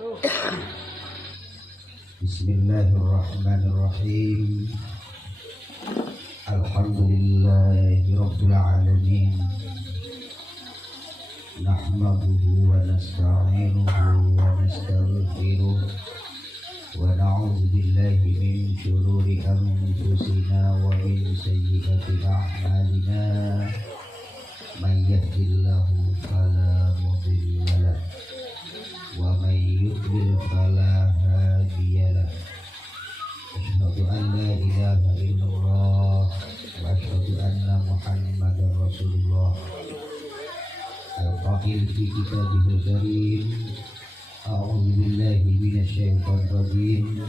Bismillahirrahmanirrahim. Alhamdulillahi rabbil alamin. Nahmaduhu wa nasta'inuhu wa nastaghfiruh wa na'udzu billahi min shururi anfusina wa min sayyiati a'malina. May yahdihillahu fala mudilla lahu wa may yudlil fala hadiya lahu. Asyhadu an la ilaha illallah wa asyhadu anna Muhammadar Rasulullah. Al-Qa'il fi kitabihil karim, a'udzu billahi minasyaitonir rajim.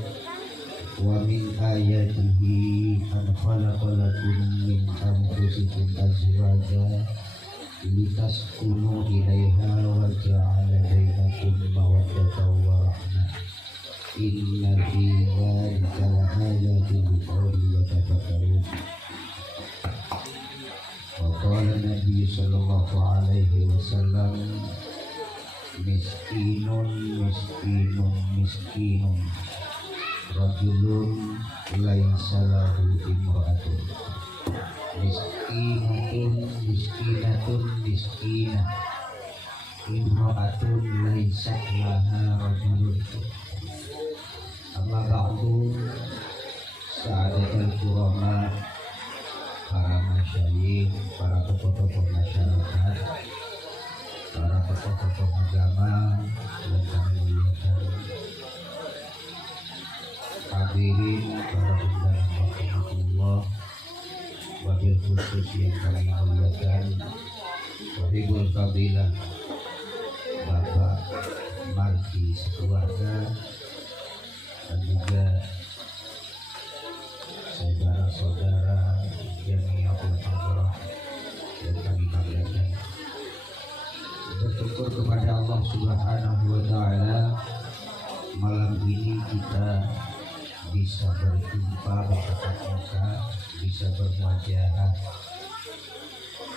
Wa min ayatihi an khalaqa lakum min anfusikum azwajan litaskunu ilaiha wa ja'ala bainakum mawaddatan wa rahmah. Inna fi dzalika laayatin liqaumin yatafakkarun. Wa qala Nabi sallallahu alaihi wasallam, miskinun miskinun miskinun rajulun laisa lahu imra'atun. Miskinatun miskinatun miskinah imra'atun laisa laha rajulun. Amma ba'du, sa'adatul kurama, para masyayikh, para tokoh-tokoh masyarakat, para tokoh-tokoh agama yang kami muliakan, hadirin para undangan rahmatullah, wabil khusus yang kami muliakan, wabibul fadilah Bapak Marki sekeluarga, dan juga saudara-saudara jamiatul hadrah yang kami banggakan. Bersyukur kepada Allah Subhanahu wa taala, malam ini kita bisa berjumpa bertatap muka, bisa bermuajahah.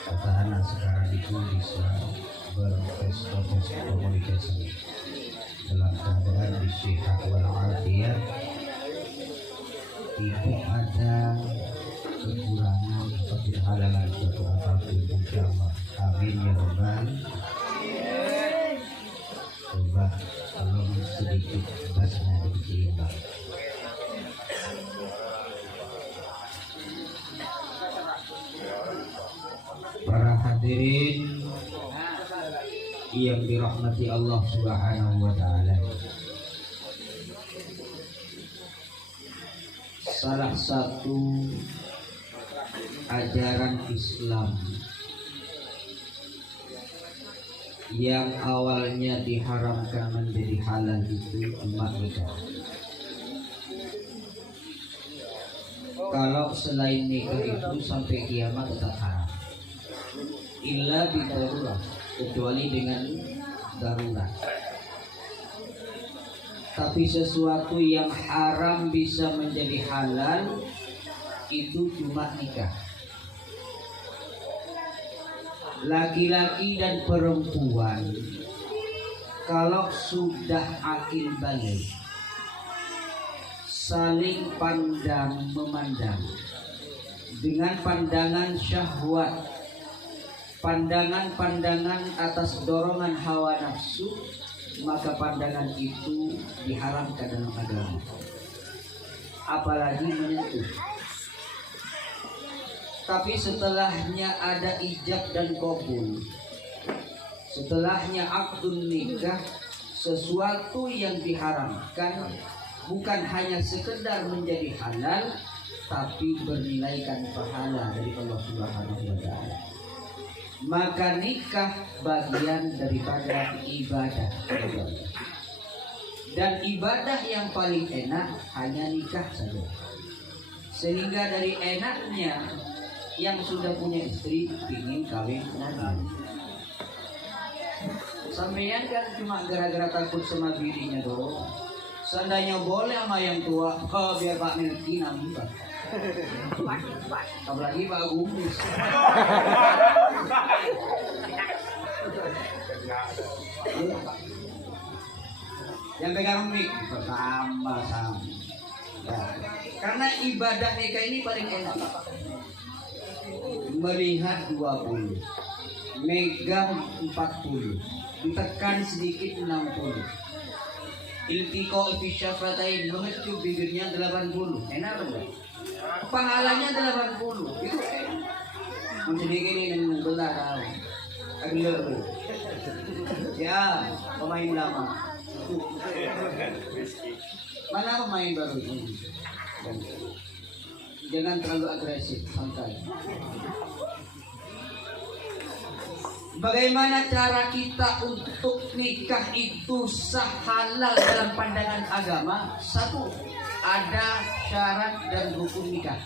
Kata anak sekarang itu bisa berpesta-pesta komunikasi dalam keadaan sehat walafiat, tidak ada kekurangan atau kehalangan suatu apapun, insyaallah. Amin ya rabbal. Coba tolong sedikit basnya dikirimbang. Para hadirin yang dirahmati Allah Subhanahu wa taala, salah satu ajaran Islam yang awalnya diharamkan menjadi halal itu akad nikah. Kalau selain nikah itu sampai kiamat tetap haram, illa bidarurat, kecuali dengan darurat. Tapi sesuatu yang haram bisa menjadi halal itu cuma nikah. Laki-laki dan perempuan kalau sudah akil balik, saling pandang memandang dengan pandangan syahwat, pandangan-pandangan atas dorongan hawa nafsu, maka pandangan itu diharamkan dalam agama. Apalagi menyentuh. Tapi setelahnya ada ijab dan qabul, setelahnya akdun nikah, sesuatu yang diharamkan bukan hanya sekedar menjadi halal, tapi bernilaikan pahala dari Allah Subhanahu wa taala. Maka nikah bagian daripada ibadah. Dan ibadah yang paling enak hanya nikah saja. Sehingga dari enaknya yang sudah punya istri ingin kawin lagi. Sampeyan kan cuma gara-gara takut sama bininya doang. Seandainya boleh sama yang tua, biar Pak Melki nambah. Apalagi Pak Gumis. Yang pegang mic sama-sama. Ya. Karena ibadah nikah ini paling enak. Melihat 20, megang 40, ditekan sedikit 60. Iltiko fi syafatain, mengecup bibirnya 80. Enak enggak? Pahalanya 80. Itu sedikit ini bentar. Agak ya, pemain lama. Mana pemain baru ini? Jangan terlalu agresif, santai. Bagaimana cara kita untuk nikah itu sah halal dalam pandangan agama? Satu, ada syarat dan hukum nikah.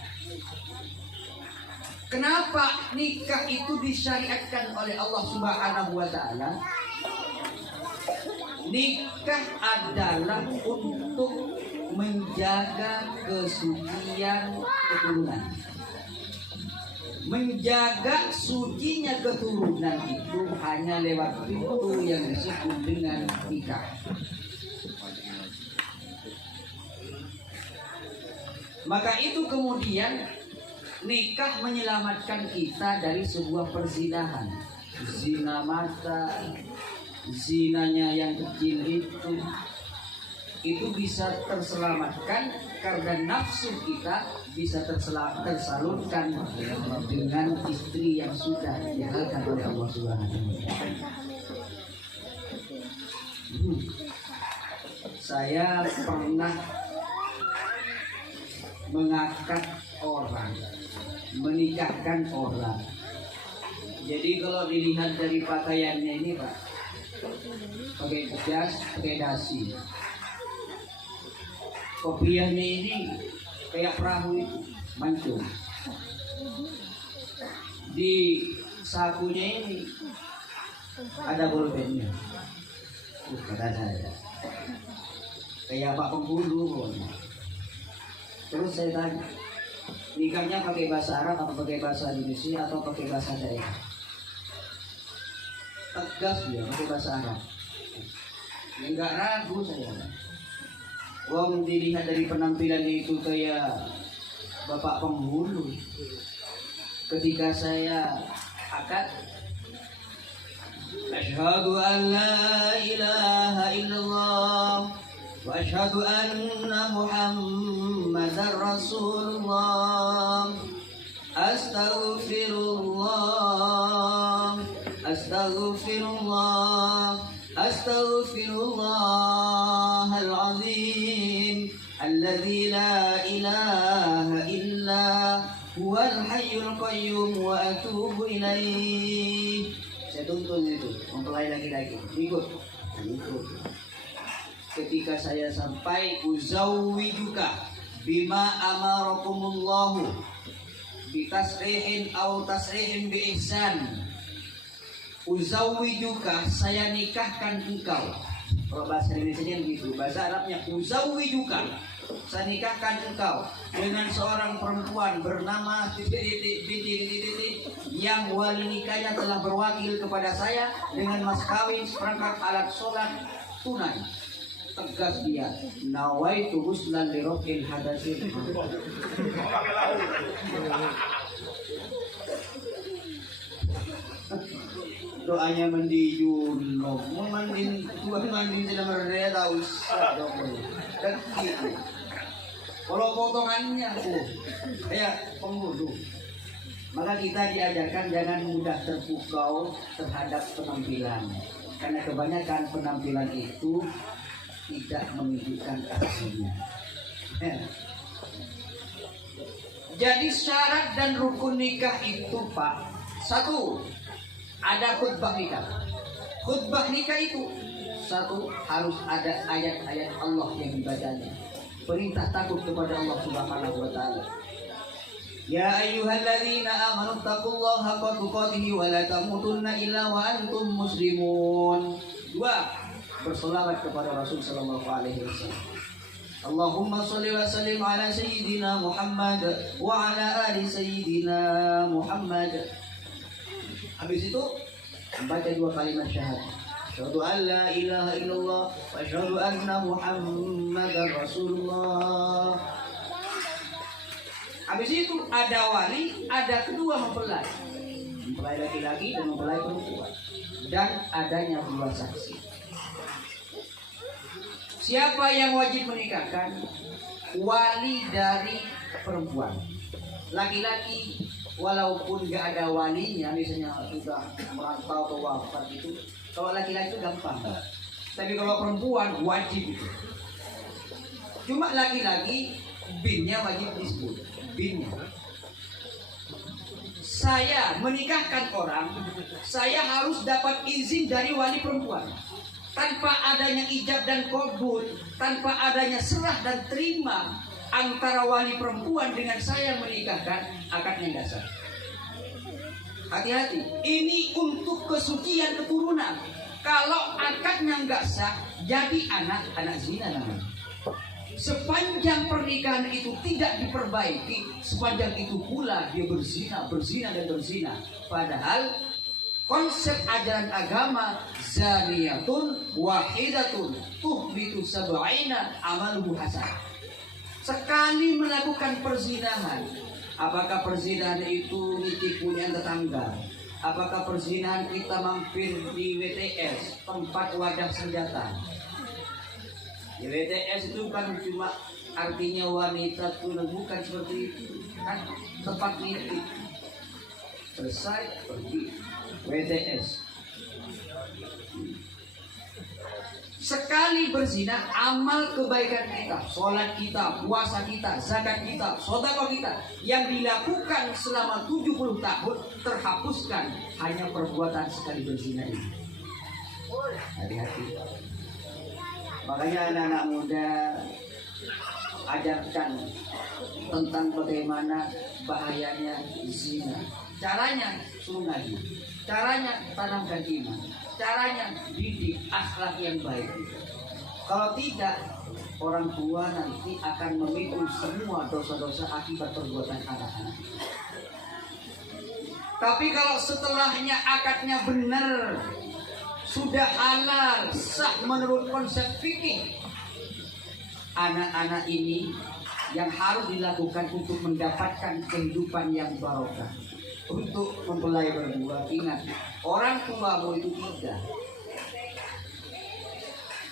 Kenapa nikah itu disyariatkan oleh Allah Subhanahu wa taala? Nikah adalah untuk menjaga kesucian keturunan. Menjaga sucinya keturunan itu hanya lewat pintu yang disebut dengan nikah. Maka itu kemudian nikah menyelamatkan kita dari sebuah perzinahan. Zina mata, zinanya yang kecil itu bisa terselamatkan karena nafsu kita bisa tersalurkan dengan istri yang sudah dihalalkan oleh Allah Subhanahu wa taala. Saya pernah mengakad orang, menikahkan orang. Jadi kalau dilihat dari pakaiannya ini Pak, pakai jas, pakai dasi. Kopiahnya ini kayak perahu itu, mancung. Di sakunya ini ada bolpennya. Kata saya, kayak Pak Penghulu. Terus saya tanya, nikahnya pakai bahasa Arab atau pakai bahasa Indonesia atau pakai bahasa daerah? Tegas dia pakai bahasa Arab. Enggak ragu saya. Wong dilihat dari penampilan itu kayak Bapak Penghulu. Ketika saya akad, asyhadu an la ilaha illallah wa asyhadu anna Muhammadar Rasulullah. Astaghfirullah, astaghfirullah, astaghfirullahal azim alladzi la ilaha illa huwal hayyul qayyum wa atubu ilaih. Saya tuntun itu mempelai laki-laki ikut. Ketika saya sampai, uzawwijuka bima amarakumullahu bitasrihin aw tasrihin bi ihsan. Uzawwijuka, saya nikahkan engkau. Kalau bahasa Indonesia begitu, bahasa Arabnya uzawwijuka, saya nikahkan engkau dengan seorang perempuan bernama titik yang wali nikahnya telah berwakil kepada saya dengan mas kawin seperangkat alat sholat tunai. Tegas dia, nawaitu huslan lirokil hadasin. Doanya mandi junub, mandi Tuhan mandi tidak berdaya tahu dan gitu. Kalau potongannya, kayak Penghulu. Maka kita diajarkan jangan mudah terpukau terhadap penampilan, karena kebanyakan penampilan itu tidak menunjukkan aslinya. Jadi syarat dan rukun nikah itu Pak, satu, ada khutbah nikah. Khutbah nikah itu satu, harus ada ayat-ayat Allah yang dibacanya. Perintah takut kepada Allah Subhanahu wa taala. Ya ayyuhalladzina amanu taqullaha haqqa tuqatih wa la tamutunna illa wa antum muslimun. Dua, berselawat kepada Rasul sallallahu alaihi wasallam. Allahumma shalli wa sallim ala sayyidina Muhammad wa ala ali sayyidina Muhammad. Habis itu membaca dua kalimat syahadat. Asyhadu an la ilaha illallah wa asyhadu anna Muhammadar Rasulullah. Habis itu ada wali, ada kedua mempelai. Mempelai laki-laki dan mempelai perempuan. Dan adanya dua saksi. Siapa yang wajib menikahkan? Wali dari perempuan. Laki-laki walaupun gak ada walinya, misalnya sudah merantau atau wafat itu, kalau laki-laki itu gampang. Tapi kalau perempuan wajib itu. Cuma laki-laki binnya wajib disebut. Binnya. Saya menikahkan orang, saya harus dapat izin dari wali perempuan. Tanpa adanya ijab dan qabul, tanpa adanya serah dan terima antara wali perempuan dengan saya menikahkan, akadnya nggak sah. Hati-hati, ini untuk kesucian keturunan. Kalau akadnya nggak sah, jadi anak zina namanya. Sepanjang pernikahan itu tidak diperbaiki, sepanjang itu pula dia berzina dan berzina. Padahal konsep ajaran agama zaniyatun wahidatun tuhbitu sab'ina amaluhu hasan. Sekali melakukan perzinahan, apakah perzinahan itu nitipunya tetangga, apakah perzinahan kita mampir di WTS, tempat wadah senjata. Di WTS itu kan cuma artinya wanita tuh, bukan seperti itu kan, tempat nitip. Selesai pergi WTS. Sekali berzina, amal kebaikan kita, sholat kita, puasa kita, zakat kita, sedekah kita yang dilakukan selama 70 tahun terhapuskan hanya perbuatan sekali berzina ini. Hati-hati. Makanya anak-anak muda ajarkan tentang bagaimana bahayanya zina. Caranya suruh ngaji, caranya tanamkan iman, caranya didik akhlak yang baik. Kalau tidak, orang tua nanti akan memikul semua dosa-dosa akibat perbuatan anak-anak. Tapi kalau setelahnya akadnya benar, sudah halal, sah menurut konsep fikih, anak-anak ini yang harus dilakukan untuk mendapatkan kehidupan yang barokah. Untuk mempelai berdua, ingat, orang tuamu itu tiga.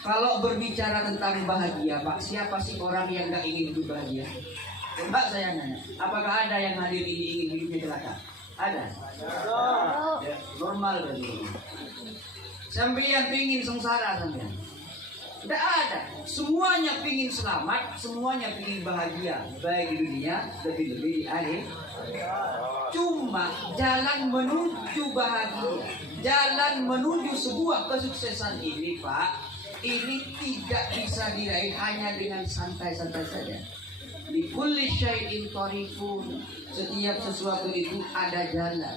Kalau berbicara tentang bahagia, Pak, siapa sih orang yang gak ingin hidup bahagia? Mbak, saya nanya, apakah ada yang hadir ini ingin hidupnya celaka? Ada? Ya, normal berarti. Sampeyan pingin sengsara sampeyan? Tidak ada. Semuanya pingin selamat, semuanya pingin bahagia, baik di dunia, lebih-lebih di akhir. Cuma jalan menuju bahagia, jalan menuju sebuah kesuksesan ini, Pak, ini tidak bisa diraih hanya dengan santai-santai saja. Di kulli syai'in tariqun, setiap sesuatu itu ada jalan.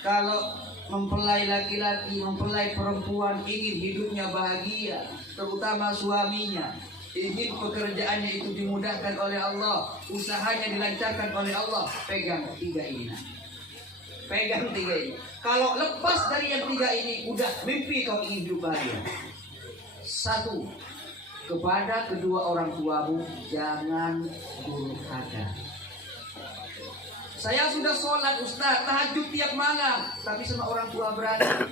Kalau mempelai laki-laki, mempelai perempuan ingin hidupnya bahagia, terutama suaminya, ingin pekerjaannya itu dimudahkan oleh Allah, usahanya dilancarkan oleh Allah, pegang tiga ini. Pegang tiga ini. Kalau lepas dari yang tiga ini, udah mimpi kau ingin hidup bahagia. Satu, kepada kedua orang tuamu jangan durhaka. Saya sudah sholat Ustaz, tahajud tiap malam, tapi sama orang tua berantem.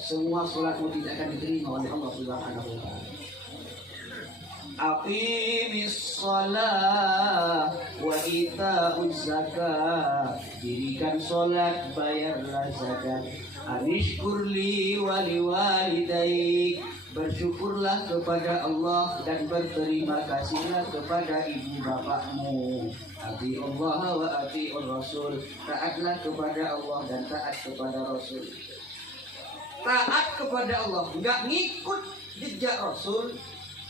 Semua sholatmu tidak akan diterima oleh Allah Subhanahu wa ta'ala. Aqimis shalah wa ita'uz zakat. Dirikan sholat, bayarlah zakat. Anishkurli wa liwalidaik. Bersyukurlah kepada Allah dan berterima kasihlah kepada ibu bapakmu. Ati Allah wa ati Rasul. Taatlah kepada Allah dan taat kepada Rasul. Taat kepada Allah, nggak ngikut jejak Rasul,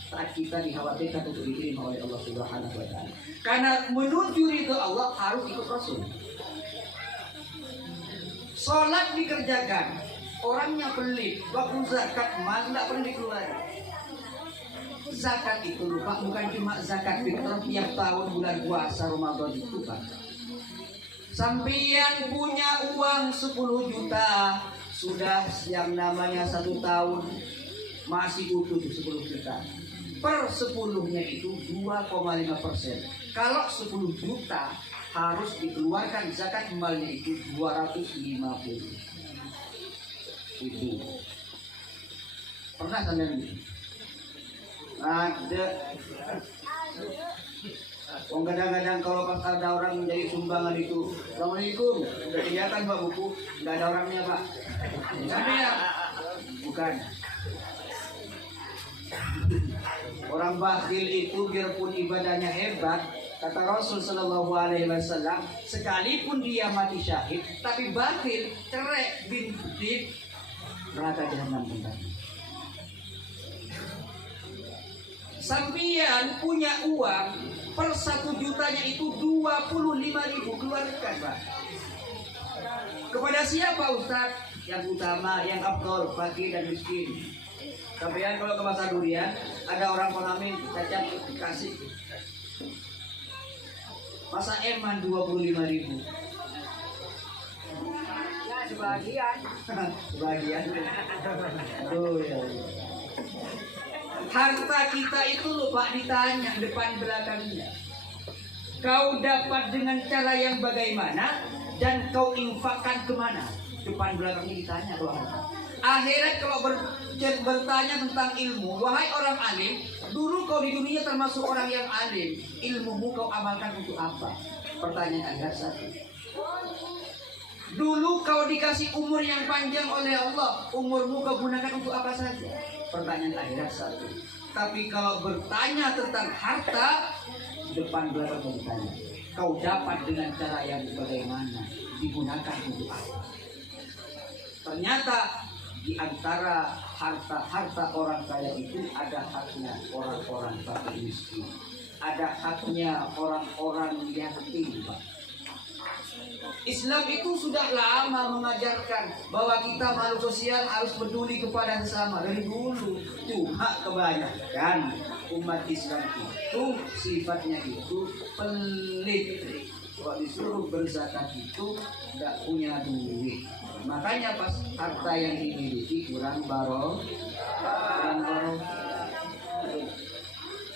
taat kita dikhawatirkan untuk diterima oleh Allah Subhanahu wa ta'ala. Karena menuju ridho Allah harus ikut Rasul. Sholat dikerjakan, orangnya pelit, waktu zakat mal nggak pernah dikeluarkan. Zakat itu lupa, bukan cuma zakat fitrah tiap tahun bulan puasa Ramadan itu, Pak. Sampeyan punya uang 10 juta, sudah yang namanya 1 tahun masih utuh 10 juta. Per 10-nya itu 2,5%. Kalau 10 juta harus dikeluarkan zakat kembalinya itu 250. Itu. Pernah kalian gitu? Ada. Kadang-kadang kalau pas ada orang menjadi sumbangan itu, Assalamualaikum, udah kelihatan Pak buku, nggak ada orangnya Pak. Tapi ya, bukan. Orang bakhil itu biarpun ibadahnya hebat, kata Rasul Shallallahu Alaihi Wasallam, sekalipun dia mati syahid, tapi bakhil, cerai, bin neraka jahanam benar. Sampian punya uang per 1 jutanya itu 25.000 keluarkan Pak. Kepada siapa Ustaz? Yang utama, yang afdol, fakir dan miskin. Sampean kalau ke pasar durian, ada orang pengamen cacat dikasih. Masa eman 25.000. Ya sebagian. Sebagian. Aduh ya. Harta kita itu lupa ditanya depan belakangnya. Kau dapat dengan cara yang bagaimana dan kau infakkan kemana? Depan belakangnya ditanya doa. Akhirat kalau bertanya tentang ilmu, wahai orang alim, dulu kau di dunia termasuk orang yang alim, ilmumu kau amalkan untuk apa? Pertanyaan akhirat satu. Dulu kau dikasih umur yang panjang oleh Allah, umurmu kau gunakan untuk apa saja? Pertanyaan akhirat satu. Tapi kalau bertanya tentang harta, depan belakang bertanya, kau dapat dengan cara yang bagaimana, digunakan untuk apa? Ternyata di antara harta-harta orang kaya itu ada haknya orang-orang fakir miskin, ada haknya orang-orang yatim, Pak. Islam itu sudah lama mengajarkan bahwa kita makhluk sosial harus peduli kepada sesama dari dulu. Cuma kebanyakan umat Islam itu sifatnya itu pelit. Kalau disuruh berzakat itu tidak punya duit. Makanya pas harta yang dimiliki kurang barokah.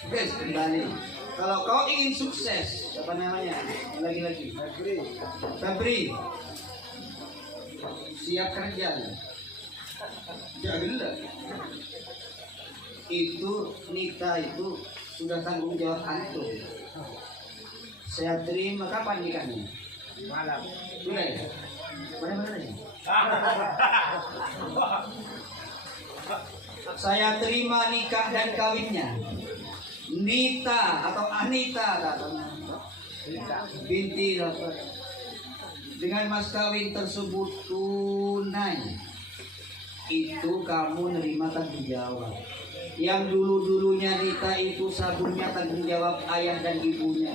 Guys, kembali. Kalau kau ingin sukses, apa namanya? Lagi-lagi. Febri. Siap kerja. Jangan. Itu nikah itu sudah tanggung jawab antum. Saya terima kapan nikahnya? Malam. Sudah ya? Mana-mana ya? Saya terima nikah dan kawinnya. Nita atau Anita katanya binti dengan mas kawin tersebut tunai, itu kamu nerima tanggung jawab. Yang dulu-dulunya Nita itu sabunnya tanggung jawab ayah dan ibunya,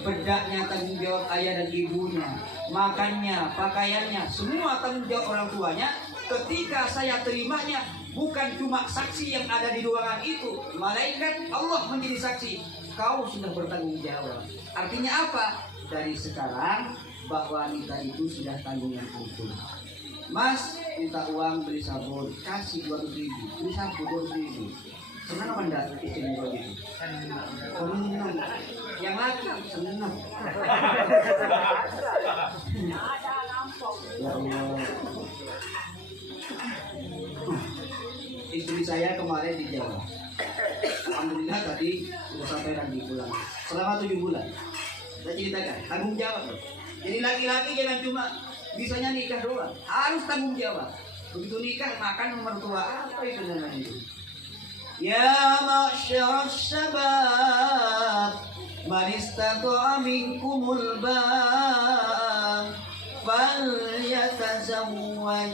bedaknya tanggung jawab ayah dan ibunya, makannya, pakaiannya, semua tanggung jawab orang tuanya. Ketika saya terimanya, bukan cuma saksi yang ada di ruangan itu, malaikat Allah menjadi saksi. Kau sudah bertanggung jawab. Artinya apa? Dari sekarang bahwa Nita itu sudah tanggungan antum. Mas minta uang beli sabun, kasih 200.000, beli sabun 200.000. Senang apa enggak istrinya begitu? Senang. Yang laki senang. Ya Allah. Istri saya kemarin di Jawa. Alhamdulillah tadi sudah sampai lagi pulang. Selama 7 bulan. Saya ceritakan, tanggung jawab. Jadi laki-laki jangan cuma bisanya nikah doang, harus tanggung jawab. Begitu nikah makan mertua, apa itu namanya itu? Ya ma'syaras syabab, man istata'a minkumul ba'ah falyatazawwaj.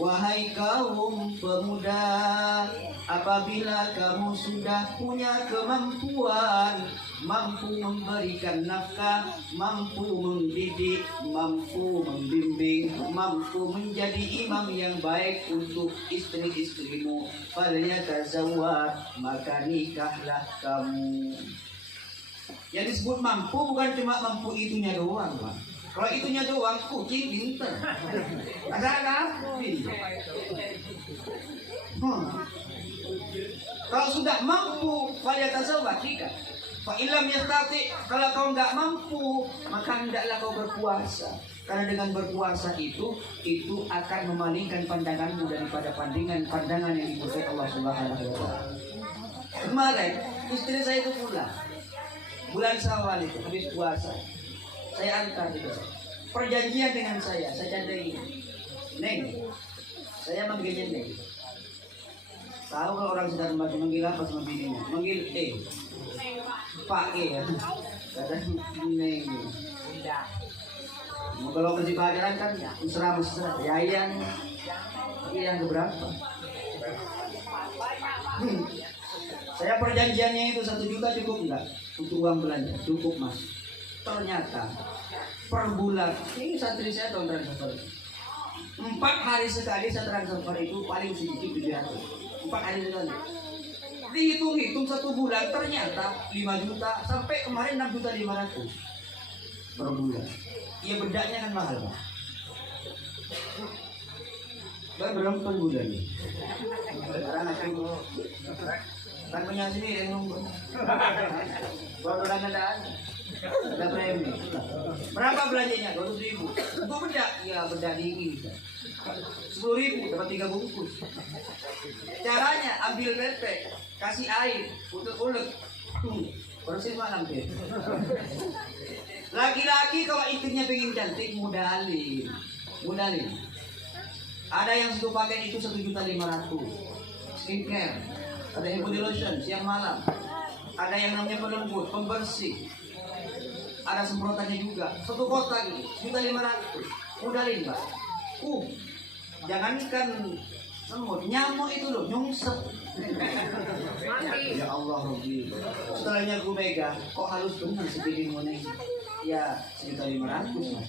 Wahai kaum pemuda, apabila kamu sudah punya kemampuan, mampu memberikan nafkah, mampu mendidik, mampu membimbing, mampu menjadi imam yang baik untuk istri-istrimu, falyatazawwaj, maka nikahlah kamu. Yang disebut mampu bukan cuma mampu itunya doang, Pak. Kalau itunya doang, kucing pinter. Ada api. Kalau sudah mampu, falyatazawwaj nikah. Fa illam yastati, kalau kau nggak mampu, maka hendaklah kau berpuasa. Karena dengan berpuasa itu akan memalingkan pandanganmu daripada pandangan yang dimurkai Allah Subhanahu wa taala. Kemarin istri saya itu pulang. Bulan Syawal itu habis puasa. Saya antar itu. Perjanjian dengan saya candai. Neng, saya manggilnya Neng. Tahu kalau orang sedang manggil apa sama bininya? Manggil Pak ya. Kadang Neng. Kalau masih pacaran kan mesra. Ya yang keberapa? Saya perjanjiannya itu 1 juta cukup enggak? Untuk uang belanja cukup mas. Ternyata per bulan ini santri saya tahun transfer 4 hari sekali saya transfer itu paling sedikit 700. 4 hari sekali. Dihitung-hitung 1 bulan ternyata 5 juta sampai kemarin 6.500.000 per bulan. Ya bedanya kan mahal pak. Berapa bulan nih? Sekarang aku kan punya sini yang nunggu. Baru ada premi. Berapa belanjanya? 200.000. Untuk bedak? Ya bedak dingin. 10.000 dapat 3 bungkus. Caranya ambil lepek, kasih air, ulek-ulek, bersih malam deh. Laki-laki kalau istrinya pengen cantik modalin. Ada yang satu paket itu 1.500.000. Skincare, ada yang body lotion siang malam, ada yang namanya pelembut, pembersih, ada semprotannya juga. 1 kotak gitu, 1.500.000. Modalin mbak. Jangankan semut, nyamuk itu loh nyungsep. Ya Allah Rabbi. Setelahnya gue mega, kok halus bener segini moneng. Ya 1.500.000 mas.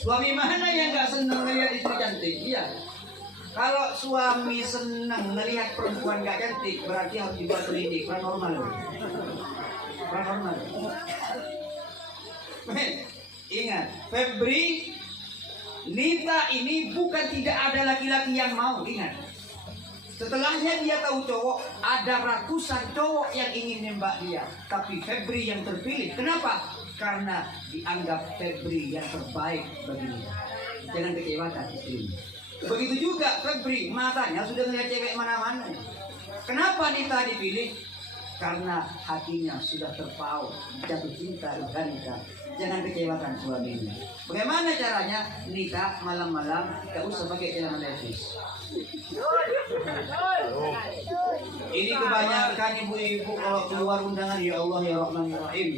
Suami mana yang gak senang melihat istri cantik? Iya. Kalau suami senang melihat perempuan gak cantik, berarti harus dibuat klinik paranormal loh. Paranormal. Ingat, Febri, Nita ini bukan tidak ada laki-laki yang mau. Ingat. Setelahnya dia tahu cowok, ada ratusan cowok yang ingin nembak dia. Tapi Febri yang terpilih. Kenapa? Karena dianggap Febri yang terbaik bagi Nita. Jangan kecewakan istrinya. Begitu juga Febri, matanya sudah melihat cewek mana-mana. Kenapa Nita dipilih? Karena hatinya sudah terpaut, jatuh cinta dengan Nita. Jangan kecewakan suaminya. Bagaimana caranya? Nita malam-malam gak usah pakai celana levis. Ini kebanyakan ibu-ibu kalau keluar undangan, ya Allah ya Rahman ya Rahim,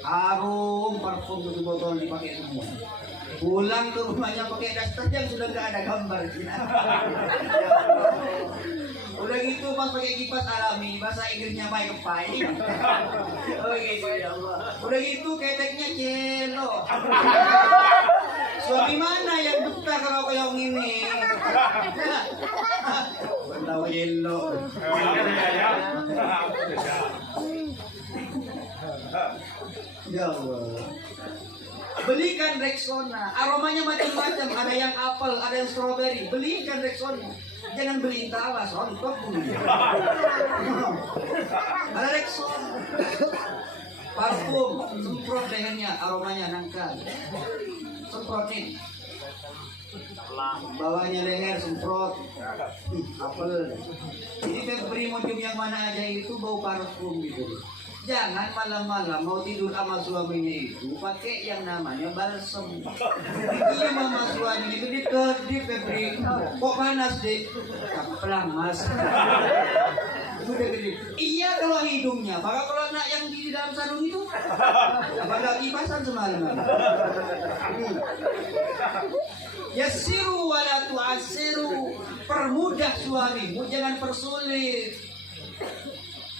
harum parfum 1 botol dipakai semua. Pulang ke rumahnya pakai daster yang sudah nggak ada gambar. Udah gitu pas pakai kipas alami, bahasa Inggrisnya pai. Oh gitu ya Allah. Udah gitu keteknya celo. Suami mana yang buta kalau kayak gini? Tahu yelo. Ya Allah. Belikan Rexona, aromanya macam-macam, ada yang apel, ada yang strawberry. Belikan Rexona, jangan beli tawas, rontok dulu. Ada Rexona, parfum, semprot lehernya, aromanya nangka. Semprotin, bawahnya leher semprot, apel. Jadi Febri mau cium yang mana aja itu bau parfum gitu. Jangan malam-malam mau tidur sama suaminya itu pakai yang namanya balsem. Iya mama suaminya itu dikedip Febri. Kok panas deh? Kaplang mas. Udah gede. Iya kalau hidungnya. Maka kalau anak yang di dalam sarung itu apa nggak kipasan semalam? Yassiru wala tu'assiru. Permudah suamimu, jangan persulit.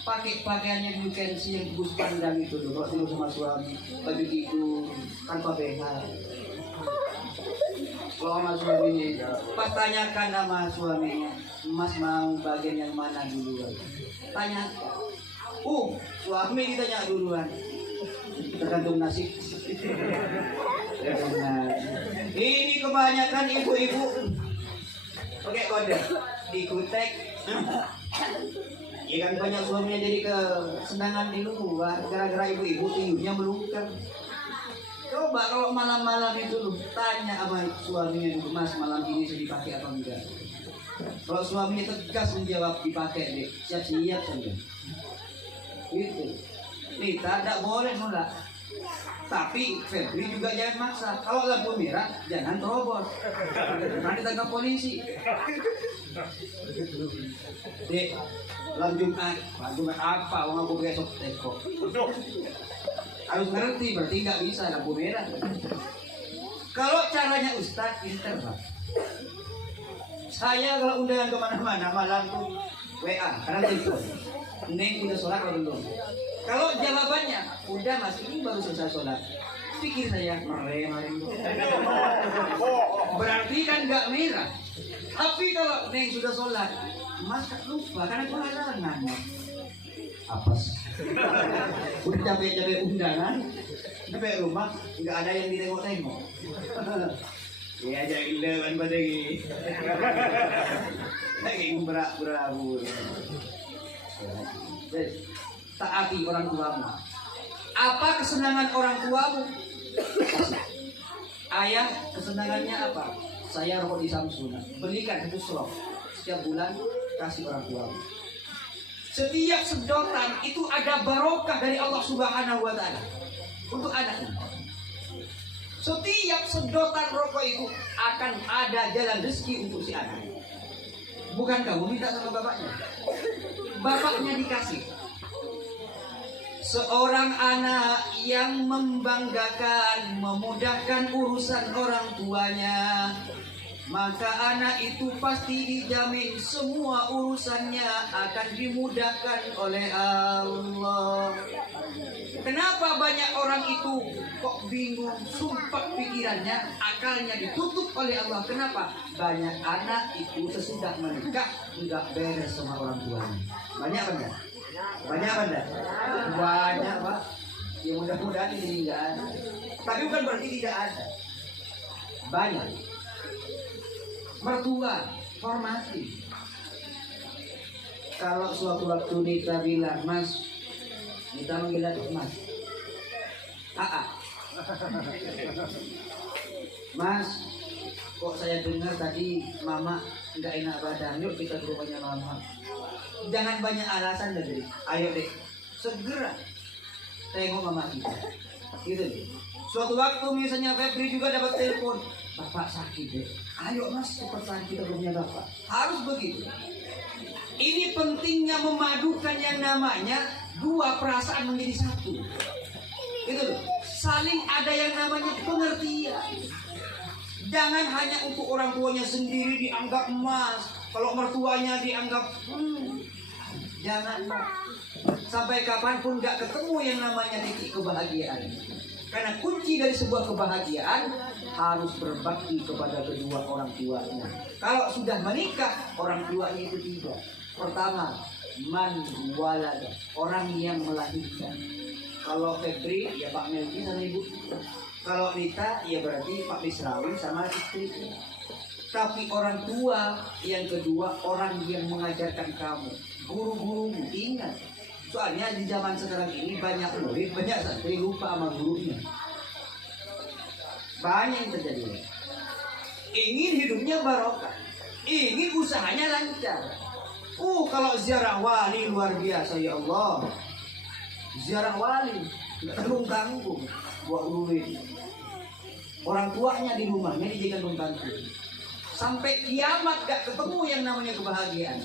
Pakai pakaiannya dulu kensi yang bus pandang itu loh, kalau tidur sama suami baju tidur tanpa BH. Kalau sama suaminya, pas tanyakan sama suaminya, Mas mau bagian yang mana duluan? Tanyakan. Suami ditanya duluan. Tergantung nasib. Ya benar. Ini kebanyakan ibu-ibu pakai kode dikutek. Ya kan banyak suaminya jadi kesenangan di luar gara-gara ibu-ibu tiunya melukat. Coba kalau malam-malam itu lu tanya sama suaminya dulu, Mas malam ini saya dipakai apa enggak? Kalau suaminya tegas menjawab dipakai deh, siap-siap saja. Gitu. Nita tidak boleh nolak. Tapi Febri juga jangan maksa. Kalau lampu merah jangan terobos. Nanti tangkap polisi. Dek, malam Jumat apa? Orang aku besok teko. Harus ngerti, berarti nggak bisa lampu merah. Kalau caranya Ustadz, pinter Pak. Saya kalau undangan kemana-mana malam tuh WA, karena telepon. Neng udah sholat atau belum? Kalau jawabannya udah Mas, ini baru selesai sholat. Pikir saya merem. Berarti kan nggak merah. Tapi kalau Neng sudah sholat, Mas tak lupa karena kehalangan. Apa sih? Udah capek-capek undangan, sampai rumah nggak ada yang ditengok-tengok. Ya jangan lewan badai. Lagi berak-berak. Taati orang tuamu. Apa kesenangan orang tuamu? Ayah kesenangannya apa? Saya rokok di Samsuna. Belikan satu slot setiap bulan, kasih orang tuamu. Setiap sedotan itu ada barokah dari Allah Subhanahu wa Ta'ala untuk anaknya. Setiap sedotan rokok itu akan ada jalan rezeki untuk si anak. Bukan kamu minta sama bapaknya, bapaknya dikasih. Seorang anak yang membanggakan, memudahkan urusan orang tuanya, maka anak itu pasti dijamin semua urusannya akan dimudahkan oleh Allah. Kenapa banyak orang itu kok bingung, sumpah pikirannya, akalnya ditutup oleh Allah? Kenapa? Banyak anak itu sesudah menikah nggak beres sama orang tuanya. Banyak banyak. Banyak benda. Banyak Pak. Ya mudah-mudahan ini nggak ada. Tapi bukan berarti tidak ada. Banyak. Mertua, hormati. Kalau suatu waktu Nita bilang, Mas, Nita manggil aku Mas. Mas, kok saya dengar tadi Mama nggak enak badan, yuk kita ke rumahnya Mama. Jangan banyak alasan dari, ayo deh, segera tengok Mama kita. Gitu deh. Suatu waktu misalnya Febri juga dapat telepon, Bapak sakit deh. Ayo Mas, cepat sakit ke rumahnya Bapak. Harus begitu. Ini pentingnya memadukan yang namanya dua perasaan menjadi satu. Itu loh. Saling ada yang namanya pengertian. Jangan hanya untuk orang tuanya sendiri dianggap emas. Kalau mertuanya dianggap jangan. Sampai kapanpun gak ketemu yang namanya titik kebahagiaan. Karena kunci dari sebuah kebahagiaan harus berbakti kepada kedua orang tuanya. Kalau sudah menikah, orang tuanya itu tidak. Pertama, man walada, orang yang melahirkan. Kalau Febri, ya Pak Melki sama Ibu. Kalau Rita, ya berarti Pak Misrawi sama istrinya. Tapi orang tua yang kedua, orang yang mengajarkan kamu. Guru-gurumu, ingat. Soalnya di zaman sekarang ini banyak murid, banyak santri lupa sama gurunya. Banyak yang terjadi. Ingin hidupnya barokah, ingin usahanya lancar. Kalau ziarah wali luar biasa ya Allah. Ziarah wali, tanggung-tanggung, buat duit. Orang tuanya di rumahnya dijadikan pembantu. Sampai kiamat gak ketemu yang namanya kebahagiaan.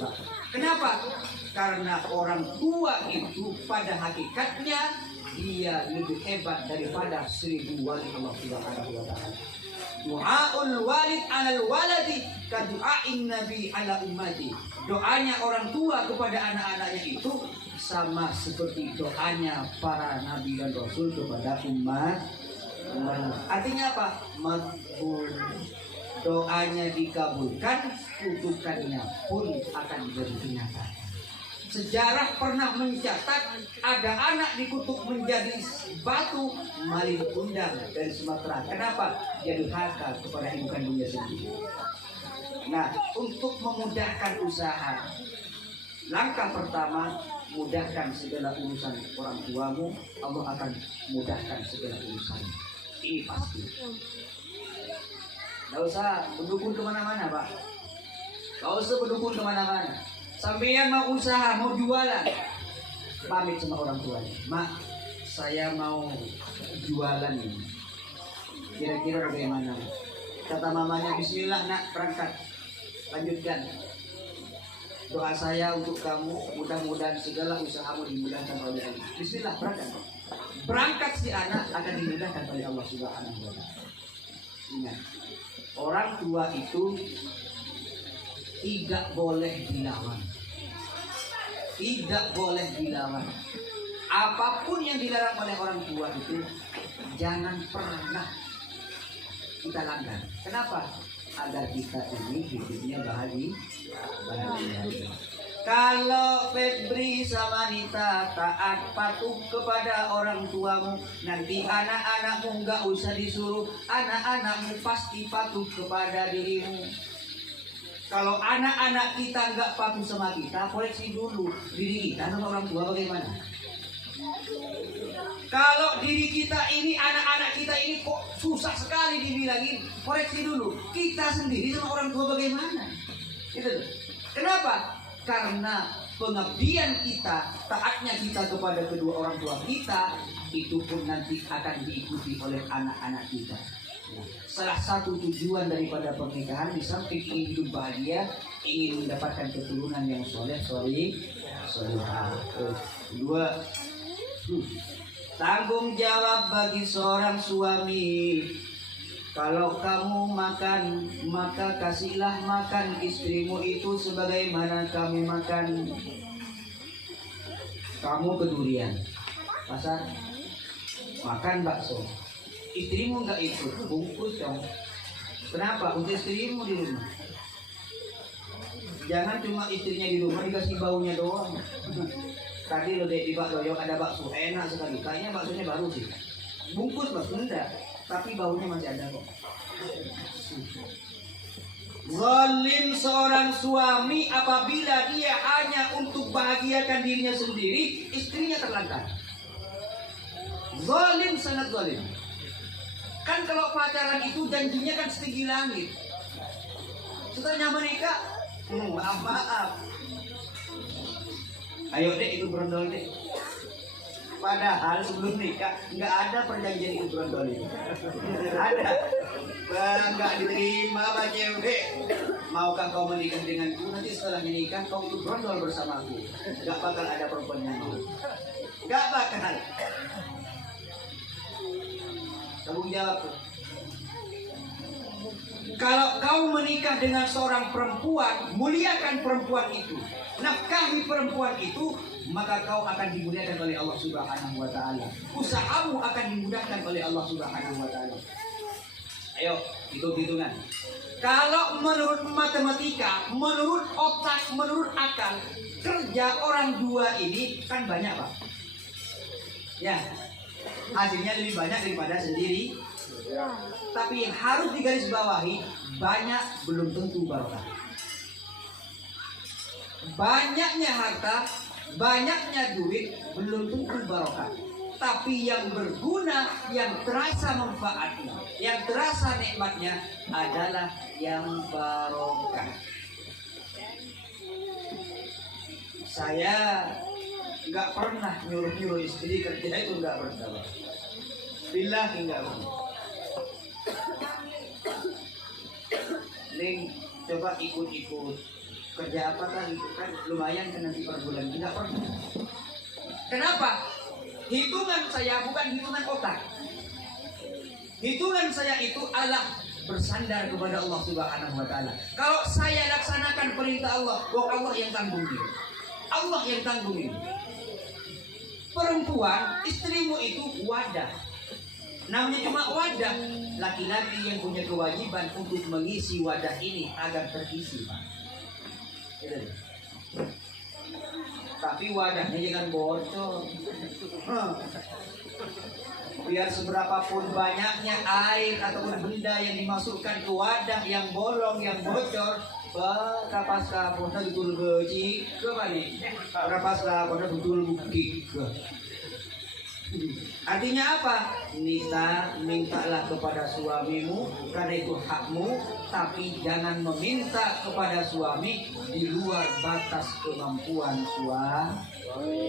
Kenapa? Karena orang tua itu pada hakikatnya dia lebih hebat daripada 1000 wali Allah Subhanahu wa Ta'ala. Du'aul walid 'alal waladi ka du'ain nabi 'ala ummati. Doanya orang tua kepada anak-anaknya itu sama seperti doanya para nabi dan rasul kepada umat. Artinya apa? Makbul. Doanya dikabulkan, kutukannya pun akan menjadi kenyataan. Sejarah pernah mencatat ada anak dikutuk menjadi batu malin kundang dari Sumatera. Kenapa? Dia durhaka kepada ibu kandungnya sendiri. Nah, untuk memudahkan usaha, langkah pertama, mudahkan segala urusan orang tuamu, Allah akan mudahkan segala urusan. Ini pasti. Gak usah berdukun kemana-mana, Pak. Gak usah berdukun kemana-mana. Sampeyan mau usaha, mau jualan, pamit sama orang tuanya. Mak, saya mau jualan ini. Kira-kira bagaimana? Kata mamanya, bismillah nak, berangkat. Lanjutkan. Doa saya untuk kamu, mudah-mudahan segala usahamu dimudahkan oleh Allah. Bismillah, berangkat. Berangkat si anak akan dimudahkan oleh Allah Subhanahu wa Ta'ala. Ingat, orang tua itu tidak boleh dilawan. Tidak boleh dilawan. Apapun yang dilarang oleh orang tua itu jangan pernah kita langgar. Kenapa? Agar kita ini hidupnya bahagia. Kalau Febri sama Nita taat patuh kepada orang tuamu, nanti anak-anakmu nggak usah disuruh, anak-anakmu pasti patuh kepada dirimu. Kalau anak-anak kita nggak patuh sama kita, koreksi dulu diri kita sama orang tua bagaimana. Kalau diri kita ini, anak-anak kita ini kok susah sekali dibilangin, koreksi dulu kita sendiri sama orang tua bagaimana. Gitu. Kenapa? Karena pengabdian kita, taatnya kita kepada kedua orang tua kita, itu pun nanti akan diikuti oleh anak-anak kita. Salah satu tujuan daripada pernikahan di samping ingin hidup bahagia, ingin mendapatkan keturunan yang soleh. Kedua, tanggung jawab bagi seorang suami. Kalau kamu makan, maka kasihlah makan istrimu itu sebagaimana kamu makan. Kamu ke durian pasar, makan bakso, istrimu nggak ikut, bungkus dong. Kenapa? Untuk istrimu di rumah. Jangan cuma istrinya di rumah dikasih baunya doang. Tadi lo di Pak Doyok ada bakso enak sekali, kayaknya baksonya baru sih. Bungkus bakso enggak, tapi baunya masih ada kok. Zalim seorang suami apabila dia hanya untuk bahagiakan dirinya sendiri, istrinya terlantar. Zalim, sangat zalim. Kan kalau pacaran itu janjinya kan setinggi langit. Setelahnya menikah, maaf. Ayo dek, itu berondol dek. Padahal sebelum nikah nggak ada perjanjian itu berondol itu. Ada. Nggak diterima Pak Cewek. Maukah kau menikah denganku? Nanti setelah menikah kau itu berondol bersamaku. Nggak bakal ada perempuan yang mau. Nggak bakal. Tanggung jawab. Kalau kau menikah dengan seorang perempuan, muliakan perempuan itu, nafkahi perempuan itu, maka kau akan dimuliakan oleh Allah Subhanahu wa Ta'ala. Usahamu akan dimudahkan oleh Allah Subhanahu wa Ta'ala. Ayo, hitung-hitungan. Kalau menurut matematika, menurut otak, menurut akal, kerja orang dua ini kan banyak, Pak. Ya, hasilnya lebih banyak daripada sendiri. Tapi yang harus digarisbawahi, banyak belum tentu barokah. Banyaknya harta, banyaknya duit belum tentu barokah. Tapi yang berguna, yang terasa manfaatnya, yang terasa nikmatnya adalah yang barokah. Saya nggak pernah nyuruh istri kerja itu, nggak pernah. Billahi nggak pernah. Ling, coba ikut-ikut kerja apa kan, itu kan lumayan kan nanti per bulan. Nggak pernah. Kenapa? Hitungan saya bukan hitungan otak. Hitungan saya itu adalah bersandar kepada Allah Subhanahu wa Ta'ala. Kalau saya laksanakan perintah Allah, Allah yang tanggung ini. Allah yang tanggung ini. Perempuan, istrimu itu wadah. Namanya cuma wadah. Laki-laki yang punya kewajiban untuk mengisi wadah ini agar terisi, Pak. tapi wadahnya jangan bocor. Biar seberapapun banyaknya air ataupun benda yang dimasukkan ke wadah yang bolong, yang bocor, kapas kapurna betul beci ke mana? Kapas kapurna betul bukik ke. Artinya apa? Mintalah kepada suamimu karena itu hakmu, tapi jangan meminta kepada suami di luar batas kemampuan suami.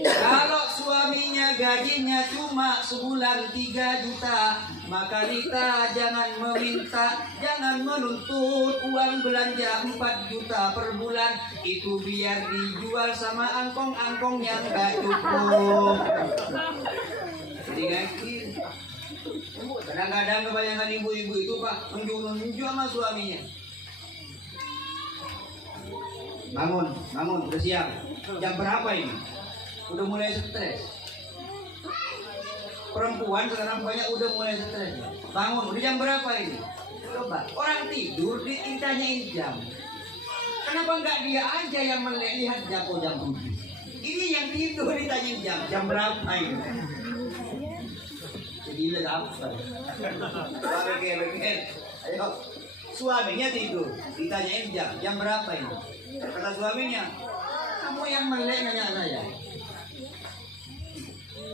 Kalau suaminya gajinya cuma sebulan 3 juta, maka Nita jangan menuntut uang belanja 4 juta per bulan. Itu biar dijual sama angkong-angkong yang gak cukup. Jadi gitu. Kadang-kadang kebanyakan ibu-ibu itu Pak menunjuk sama suaminya. Bangun, udah siap. Jam berapa ini? Udah mulai stres. Perempuan sekarang banyak udah mulai stres. Bangun, udah jam berapa ini? Coba, orang tidur ditanyain jam. Kenapa enggak dia aja yang melihat jam 7? Ini yang tidur ditanyain jam berapa ini? Gila apa? Ayo, suaminya tidur, ditanyain jam berapa ini? Kata suaminya, kamu yang melek nanya saya.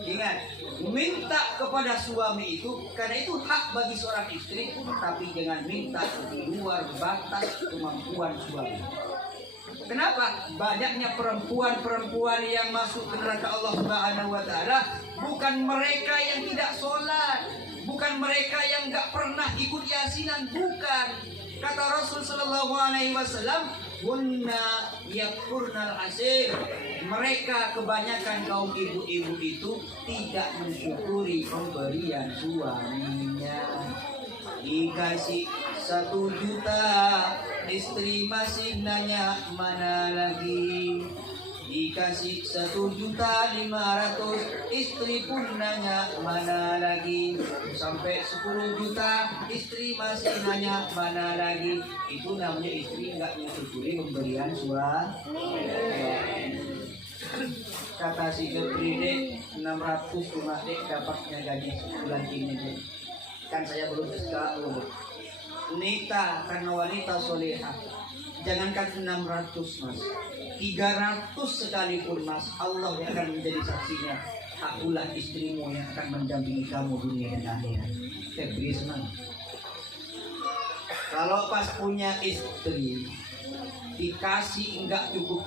Ingat, minta kepada suami itu karena itu hak bagi seorang istri, tapi jangan minta di luar batas kemampuan suami. Kenapa? Banyaknya perempuan-perempuan yang masuk ke neraka Allah Subhanahu wa taala bukan mereka yang tidak sholat, bukan mereka yang enggak pernah ikut yasinan, bukan. Kata Rasul sallallahu alaihi wasallam, "Hunna yakfurnal asir." Mereka kebanyakan kaum ibu-ibu itu tidak mensyukuri pemberian suaminya. Dikasih 1 juta, istri masih nanya mana lagi. Dikasih 1.500.000, istri pun nanya mana lagi. Sampai 10 juta, istri masih nanya mana lagi. Itu namanya istri nggak mensyukuri pemberian suami. Kata si Jepri, dek 600 cuma dek dapatnya gaji bulan ini dek. Kan saya belum SKU. Nita karena wanita solehah, jangankan 600 mas, 300 sekalipun mas, Allah yang akan menjadi saksinya. Akulah istrimu yang akan mendampingi kamu dunia dan akhirat. Terbisman. Kalau pas punya istri dikasih enggak cukup,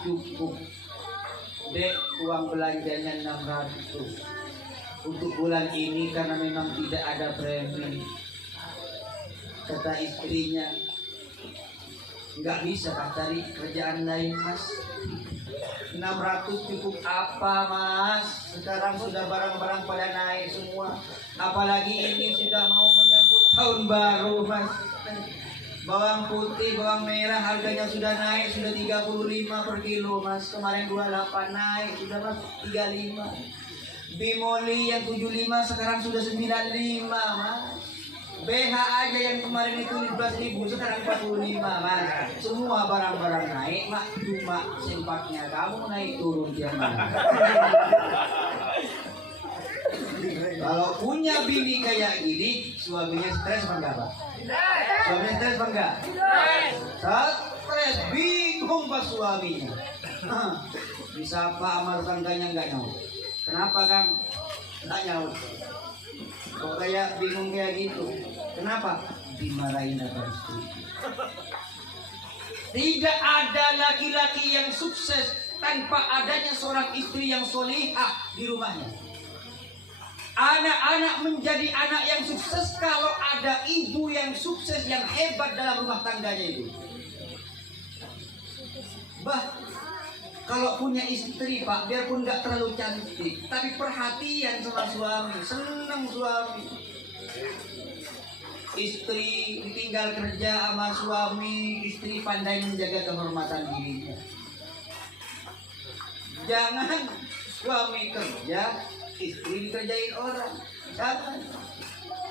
dek uang belanjanya 600 untuk bulan ini karena memang tidak ada premi. Kata istrinya, nggak bisa cari kerjaan lain mas. 600 cukup apa mas? Sekarang sudah barang-barang pada naik semua. Apalagi ini sudah mau menyambut tahun baru mas. Bawang putih, bawang merah harganya sudah naik, sudah 35 per kilo mas. Kemarin 28 naik, sudah mas 35. Bimoli yang 75 sekarang sudah 95 mas. BH aja yang kemarin itu 15.000 sekarang 45 mas. Semua barang-barang naik mak, cuma sempatnya kamu naik turun tiap malam. Kalau punya bini kayak gini, suaminya stres apa enggak pak? Suaminya stres apa enggak? Stres, bingung pak suaminya. Disapa sama tetangganya enggak nyaut. Kenapa kang? Enggak nyaut. Kok kayak bingung kayak gitu? Kenapa? Dimarahin sama istri. Tidak ada laki-laki yang sukses tanpa adanya seorang istri yang solihah di rumahnya. Anak-anak menjadi anak yang sukses kalau ada ibu yang sukses, yang hebat dalam rumah tangganya itu. Kalau punya istri pak, biarpun nggak terlalu cantik, tapi perhatian sama suami, senang suami. Istri ditinggal kerja sama suami, istri pandai menjaga kehormatan dirinya. Jangan suami kerja, istri dikerjain orang. Jangan.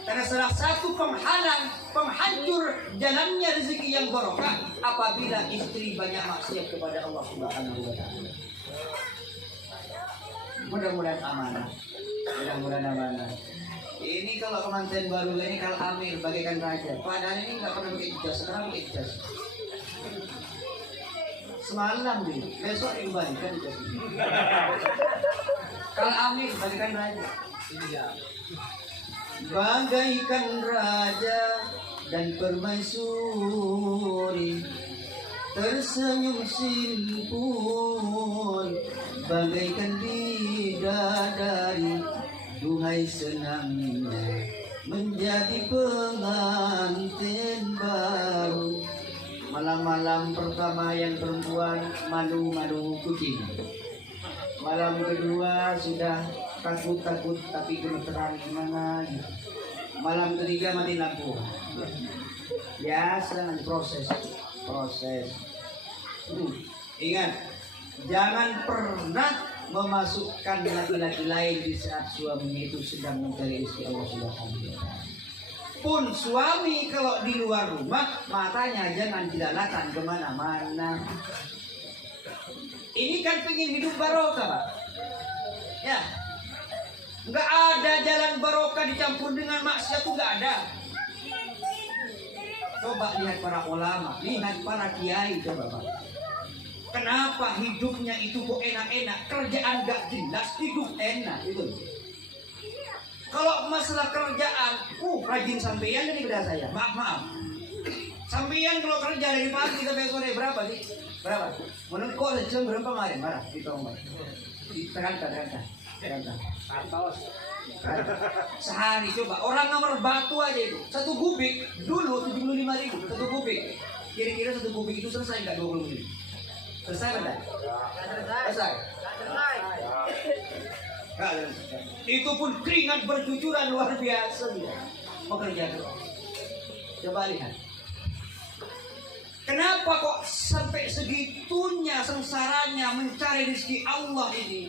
Karena salah satu penghancur jalannya rezeki yang barokah apabila istri banyak maksiat kepada Allah Subhanahu wa taala. Mudah-mudahan amanah. Mudah-mudahan amanah. Ini kalau kemanten baru ini kalau Amir bagaikan raja. Padahal ini nggak pernah pakai jas, sekarang pakai jas. Semalam nih, besok dikembalikan jas. Kalau Amir bagaikan raja. Iya. Bagaikan raja dan permaisuri, tersenyum simpul bagaikan bidadari, duhai senangnya menjadi pengantin baru. Malam-malam pertama yang perempuan madu-madu kucing. Malam kedua sudah takut-takut tapi gemeteran gimana gitu. Malam ketiga mati lampu. Biasa proses. Ingat, jangan pernah memasukkan laki-laki lain di saat suaminya itu sedang mencari istri Allah Subhanahu wa taala. Pun suami kalau di luar rumah matanya jangan dilalatan kemana-mana. Ini kan pengen hidup barokah, Pak. Ya, nggak ada jalan barokah dicampur dengan maksiat, tuh nggak ada. Coba lihat para ulama, lihat para kiai, coba Pak. Kenapa hidupnya itu kok enak-enak, kerjaan gak jelas, hidup enak itu. Kalau masalah kerjaan, rajin sampean daripada saya. Maaf. Sampean kalau kerja dari pagi sampai sore berapa sih? Berapa? Menurut kau jam berapa kemarin? Marah, dihitung. Terangkan. Sehari coba orang nomor batu aja itu satu kubik dulu 75.000 satu kubik. Kira-kira satu kubik itu selesai nggak 20 menit? Selesai enggak? Selesai. Itu pun keringat bercucuran luar biasa dia. Pekerja itu. Coba lihat. Kenapa kok sampai segitunya sengsaranya mencari rezeki Allah ini?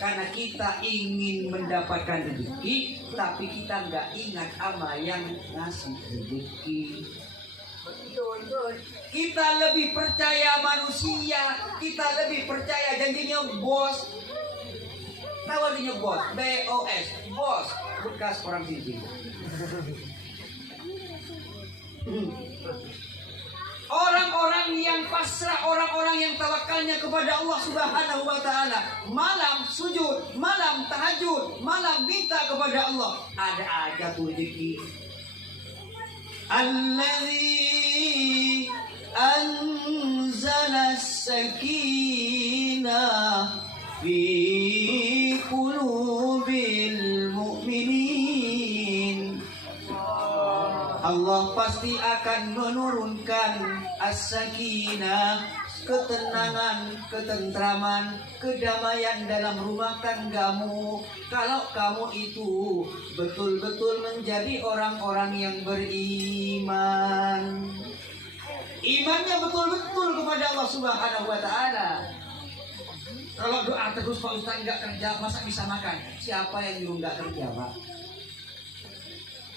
Karena kita ingin mendapatkan rezeki, tapi kita nggak ingat ama yang ngasih rezeki. Kita lebih percaya manusia, kita lebih percaya janjinya bos. Tahu artinya bos? BOS, bos, bekas orang sini. Orang-orang yang pasrah, orang-orang yang tawakalnya kepada Allah Subhanahu wa taala, malam sujud, malam tahajud, malam minta kepada Allah, ada aja tuh rezeki. Allazi anzala as-sakinah fi qulubil mu'minin. Allah pasti akan menurunkan as-sakinah, ketenangan, ketentraman, kedamaian dalam rumah tanggamu. Kalau kamu itu betul-betul menjadi orang-orang yang beriman. Imannya betul-betul kepada Allah Subhanahu wa taala. Kalau doa terus Pak Ustaz nggak kerja, masa bisa makan? Siapa yang nyuruh nggak kerja, Pak?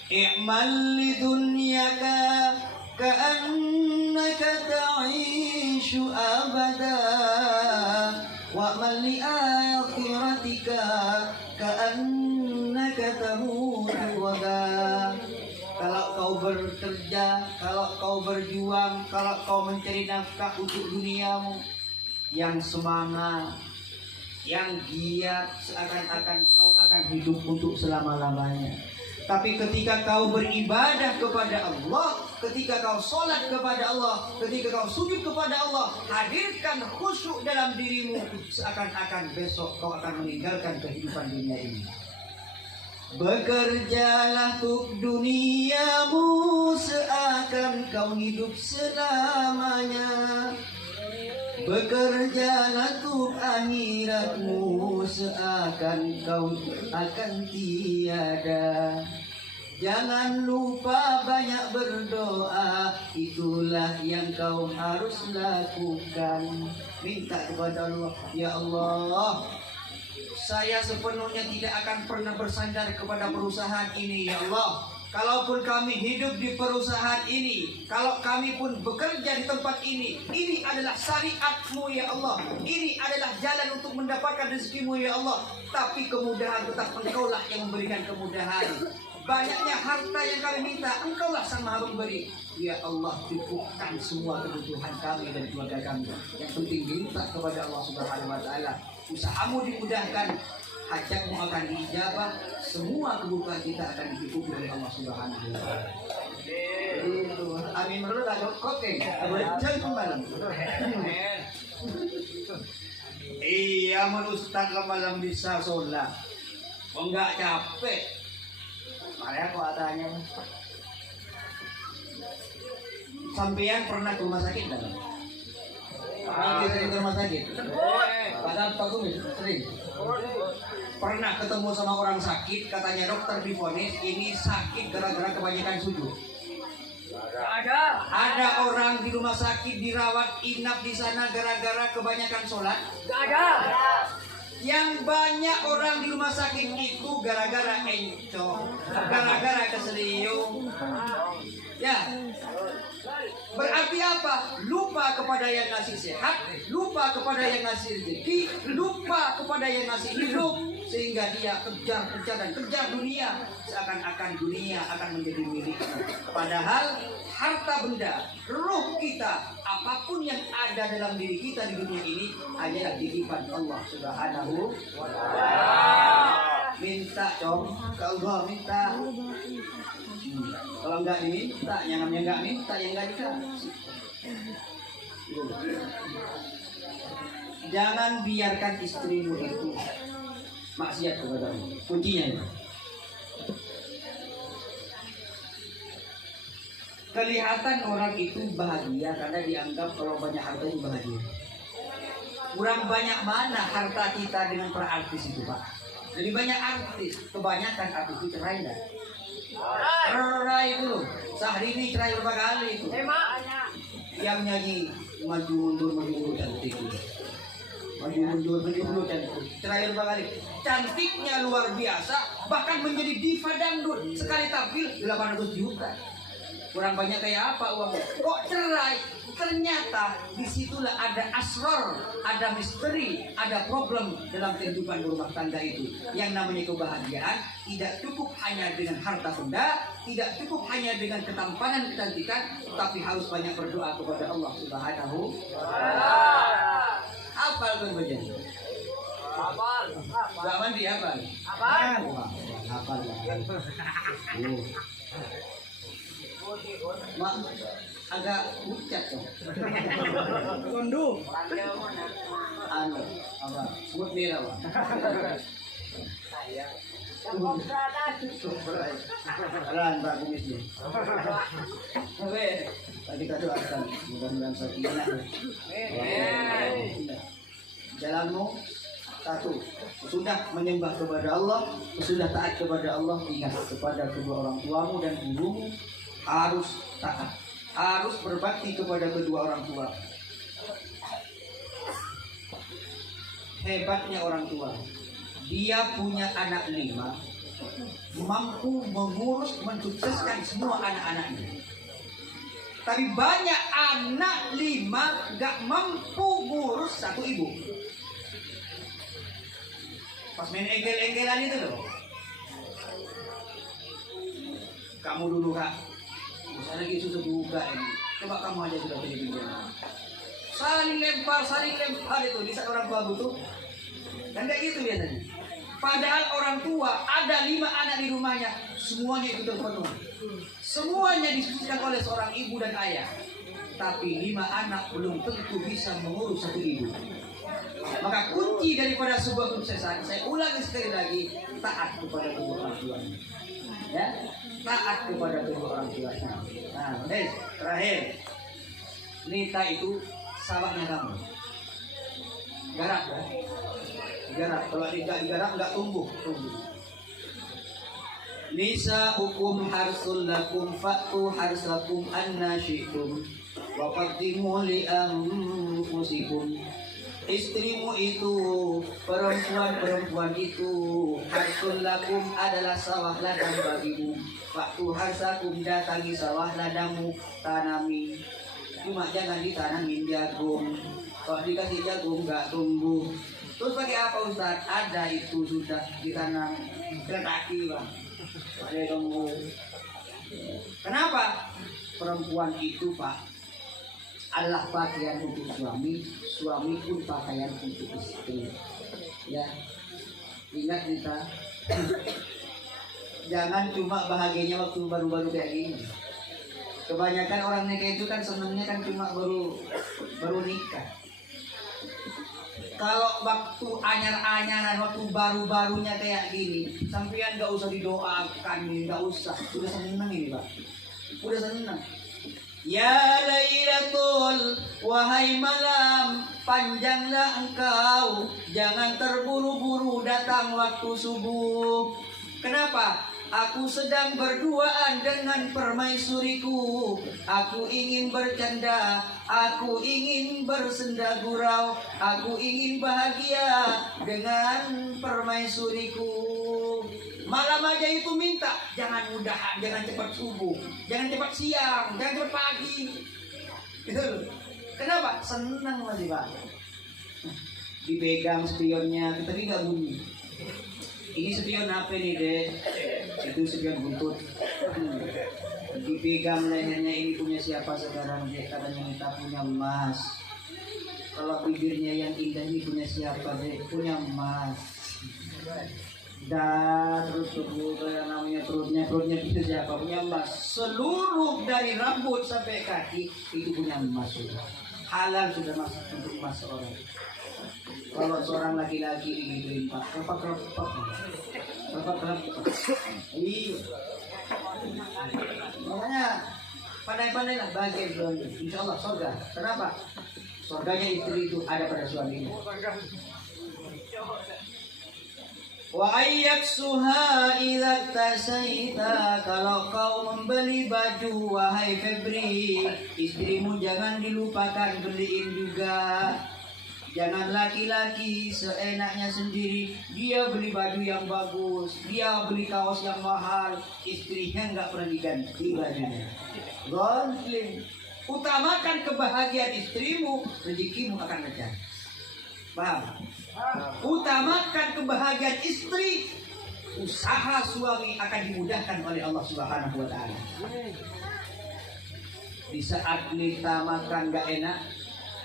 I'mal li dunyaka ka'annaka ta'ishu abada wa'mal li akhiratika ka'annaka tamutu wada. Kalau kau bekerja, kalau kau berjuang, kalau kau mencari nafkah untuk duniamu, yang semangat, yang giat, seakan-akan kau akan hidup untuk selama-lamanya. Tapi ketika kau beribadah kepada Allah, ketika kau sholat kepada Allah, ketika kau sujud kepada Allah, hadirkan khusyuk dalam dirimu, seakan-akan besok kau akan meninggalkan kehidupan dunia ini. Bekerjalah untuk duniamu, seakan kau hidup selamanya. Bekerjalah untuk akhiratmu, seakan kau akan tiada. Jangan lupa banyak berdoa, itulah yang kau harus lakukan. Minta kepada Allah, ya Allah, saya sepenuhnya tidak akan pernah bersandar kepada perusahaan ini, ya Allah. kalaupun kami hidup di perusahaan ini, kalau kami pun bekerja di tempat ini adalah syariat-Mu ya Allah. Ini adalah jalan untuk mendapatkan rezeki-Mu ya Allah. Tapi kemudahan tetap Engkaulah yang memberikan kemudahan. Banyaknya harta yang kami minta, Engkaulah sang Maha Pemberi. Ya Allah, cukupkan semua kebutuhan kami dan keluarga kami. Yang penting minta kepada Allah Subhanahu wa taala. Usahamu dimudahkan, hajatmu akan diijabah, semua kebutuhan kita akan dicukupi oleh Allah Subhanahu wa taala. Itu amin menurut ada koke. Jangan kemalam. Iya, menustang ke malam bisa sholat. Oh, enggak capek. Makanya aku adanya. Sampean pernah ke rumah sakit kan? Pernah sering ke rumah sakit? Padahal Pak Kumis sering. Pernah ketemu sama orang sakit, katanya dokter divonis ini sakit gara-gara kebanyakan sujud. Ada orang di rumah sakit dirawat inap di sana gara-gara kebanyakan sholat. Yang banyak orang di rumah sakit itu gara-gara encok, gara-gara keseliung. Ya, berarti apa? Lupa kepada yang ngasih sehat, lupa kepada yang ngasih rezeki, lupa kepada yang ngasih hidup, sehingga dia kejar dan kejar dunia, seakan-akan dunia akan menjadi miliknya. Padahal harta benda, ruh kita, apapun yang ada dalam diri kita di dunia ini adalah titipan Allah Subhanahu wa taala. Minta dong, ke Allah minta. Kalau enggak diminta, yang namanya enggak minta, yang enggak dikasih. Jangan biarkan istrimu itu maksiat kepadamu. Kuncinya itu. Kelihatan orang itu bahagia karena dianggap kalau banyak harta itu bahagia. Kurang banyak mana harta kita dengan para artis itu, Pak? Lebih banyak artis, kebanyakan artis itu cerai enggak? Cerai itu, Syahrini cerai berapa kali itu? Yang nyanyi maju mundur cantik itu. Maju mundur cantik. Cerai berapa kali? Cantiknya luar biasa, bahkan menjadi diva dangdut. Sekali tampil 800 juta. Kurang banyak kayak apa uangnya? Kok cerai? Ternyata disitulah ada asror, ada misteri, ada problem dalam kehidupan rumah tangga itu. Yang namanya kebahagiaan tidak cukup hanya dengan harta benda, tidak cukup hanya dengan ketampanan kecantikan, tapi harus banyak berdoa kepada Allah Subhanahu wa taala. Hafal kan bacanya? Hafal. Enggak mandi hafal. Hafal. Mak, agak pucat dong. Kondu. Anu, apa? Semut merah, Pak. Jalan Pak Kumisnya. Tadi kado akan mudah-mudahan sakinah. Jalanmu satu, sudah menyembah kepada Allah, sudah taat kepada Allah, ingat kepada kedua orang tuamu dan ibumu harus taat, harus berbakti kepada kedua orang tua. Hebatnya orang tua, dia punya anak 5, mampu mengurus, mensukseskan semua anak-anaknya. Tapi banyak anak 5 gak mampu ngurus satu ibu. Pas main enggel-enggelan itu loh. Kamu dulu Kak, misalnya gitu juga ini. Coba kamu aja sudah jadi pimpin. Saling lempar itu di saat orang tua butuh. Dan kayak gitu biasanya. Padahal orang tua ada 5 anak di rumahnya, semuanya itu terpenuhi. Semuanya disucikan oleh seorang ibu dan ayah. Tapi 5 anak belum tentu bisa mengurus satu ibu. Maka kunci daripada sebuah kesuksesan, saya ulangi sekali lagi, taat kepada kedua orang tuanya. Ya, taat kepada kedua orang tuanya. Nah, terakhir, Nita itu sahabatnya kamu. Garap ya. Garap, kalau tidak digarap nggak tumbuh. Nisa hukum harsul lakum fa'tu harsakum anna syi'tum wa qaddimu li anfusikum istrimu itu, perempuan itu harsul lakum adalah sawah ladang bagimu. Waktu harsakum datangi sawah ladangmu, tanami. Cuma jangan ditanamin jagung. Kalau dikasih jagung nggak tumbuh. Terus pakai apa Ustaz? Ada itu sudah ditanam kaki bang. Ada tumbuh. Kenapa? Perempuan itu Pak adalah pakaian untuk suami, suami pun pakaian untuk istri. Ya, ingat kita, jangan cuma bahagianya waktu baru-baru kayak gini. Kebanyakan orang nikah itu kan senangnya kan cuma baru nikah. Kalau waktu anyar-anyaran, waktu baru-barunya kayak gini, sampean nggak usah didoakan, nggak usah, udah seneng ini Pak, udah seneng. Ya Lailatul, wahai malam, panjanglah engkau, jangan terburu-buru datang waktu subuh. Kenapa? Aku sedang berduaan dengan permaisuriku. Aku ingin bercanda, aku ingin bersenda gurau, aku ingin bahagia dengan permaisuriku. Malam aja itu minta, jangan mudahan, jangan cepat subuh, jangan cepat siang, jangan cepat pagi. Gitu loh. Kenapa? Senang masih Pak. Dipegang spionnya, tapi nggak bunyi. Ini spion apa nih dek? Itu spion buntut. Dipegang lehernya, ini punya siapa sekarang dek? Katanya kita punya emas. Kalau bibirnya yang indah ini punya siapa dek? Punya emas. Dan terus yang namanya perutnya itu siapa? Punya emas. Seluruh dari rambut sampai kaki itu punya emas sudah. Halal sudah masuk untuk emas seorang. Kalau seorang laki-laki digituin Pak, kepak. Iya. Makanya pandai-pandailah bagian suami. Insya Allah surga. Kenapa? Surganya istri itu ada pada suaminya. Wa ayyaksuha idza tasaita, kalau kau membeli baju wahai Febri, istrimu jangan dilupakan beliin juga. Jangan laki-laki seenaknya sendiri, dia beli baju yang bagus, dia beli kaos yang mahal, istrinya nggak pernah diganti bajunya. Gonfling. Utamakan kebahagiaan istrimu, rezekimu akan lancar. Paham? Utamakan kebahagiaan istri, usaha suami akan dimudahkan oleh Allah Subhanahu wa taala. Di saat kita makan gak enak,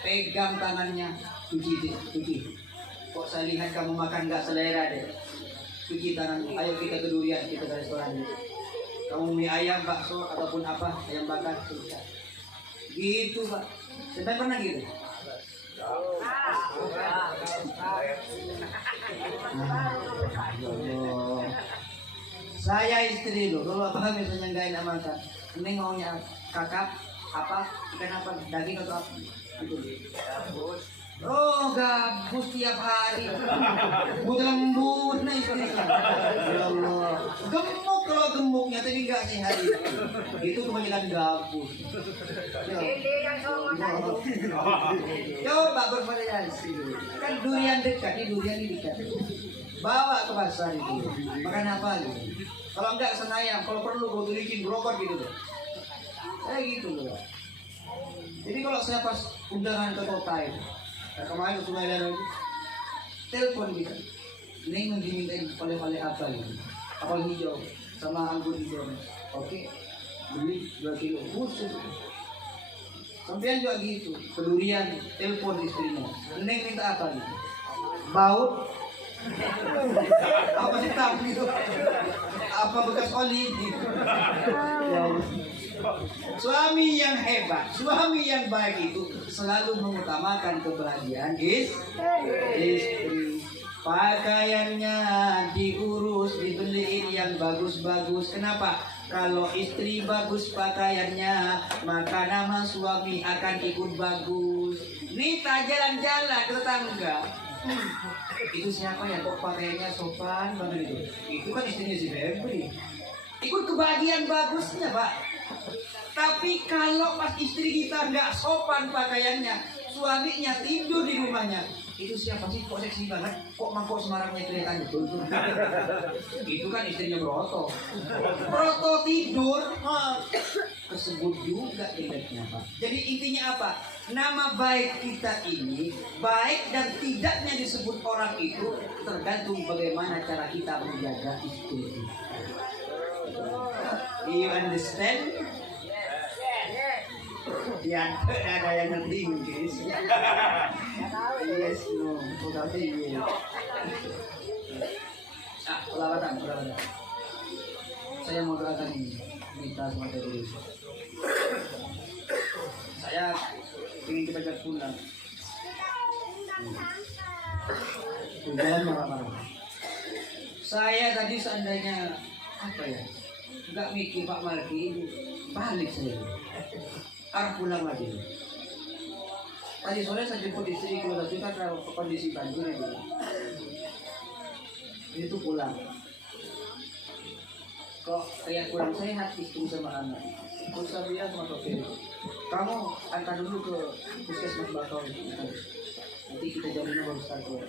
pegang tangannya, cuci. Kok saya lihat kamu makan gak selera deh. Cuci tanganmu, ayo kita ke durian, kita ke restoran deh. Kamu mie ayam, bakso ataupun apa, ayam bakar, gitu Pak. Sampai pernah gitu? Saya istri loh, kalau apa misalnya nggak enak makan, ini maunya kakap apa, ikan apa, daging atau apa, gitu. Oh gabus tiap hari, lembut nih istri. Ya Allah, gemuk kalau gemuknya tapi nggak sehat itu kebanyakan gabus. Coba bervariasi, kan durian dekat, di durian ini dekat. Bawa ke pasar itu, makan apa gitu. Kalau enggak senayam, kalau perlu gue tulisin brokot gitu deh. Kayak gitu loh. Jadi kalau saya pas undangan ke kota itu, kemarin ke Sungai Laro itu, telepon kita. Neng dimintain oleh apa gitu? Apel hijau sama anggur hijau. Oke, beli 2 kilo khusus. Sampai juga gitu, kedurian, telepon istrinya. Neng minta apa gitu? Baut. Apa sih tahu gitu? Apa bekas oli gitu? Ya Allah. Suami yang hebat, suami yang baik itu selalu mengutamakan kebahagiaan istri. Pakaiannya diurus, dibeliin yang bagus-bagus. Kenapa? Kalau istri bagus pakaiannya, maka nama suami akan ikut bagus. Nita jalan-jalan ke tetangga. Itu siapa ya kok pakaiannya sopan banget itu? Itu kan istrinya si Febri. Ikut kebahagiaan bagusnya Pak. Tapi kalau pas istri kita nggak sopan pakaiannya, suaminya tidur di rumahnya, itu siapa sih kok seksi banget, kok mangkok Semarangnya kelihatan betul tuh. Itu kan istrinya Broto. Broto tidur, tersebut juga jeleknya Pak. Jadi intinya apa? Nama baik kita ini, baik dan tidaknya disebut orang itu tergantung bagaimana cara kita menjaga istri kita. Do you understand? Ya, ada yang ngerti mungkin. Yes, no, berarti yes. Pelawatan. Saya mau doakan ini, minta sama Dewi. Saya ingin cepat pulang. Jangan marah-marah. Saya tadi seandainya apa ya, nggak mikir Pak Marki, balik saya. Harus pulang lagi. Tadi sore saya jemput istri keluar tadi karena kondisi banjir itu pulang. Kok kayak kurang sehat istri sama anak. Terus saya bilang sama sopir, kamu antar dulu ke puskesmas Bakau. Nanti kita jadinya baru start ke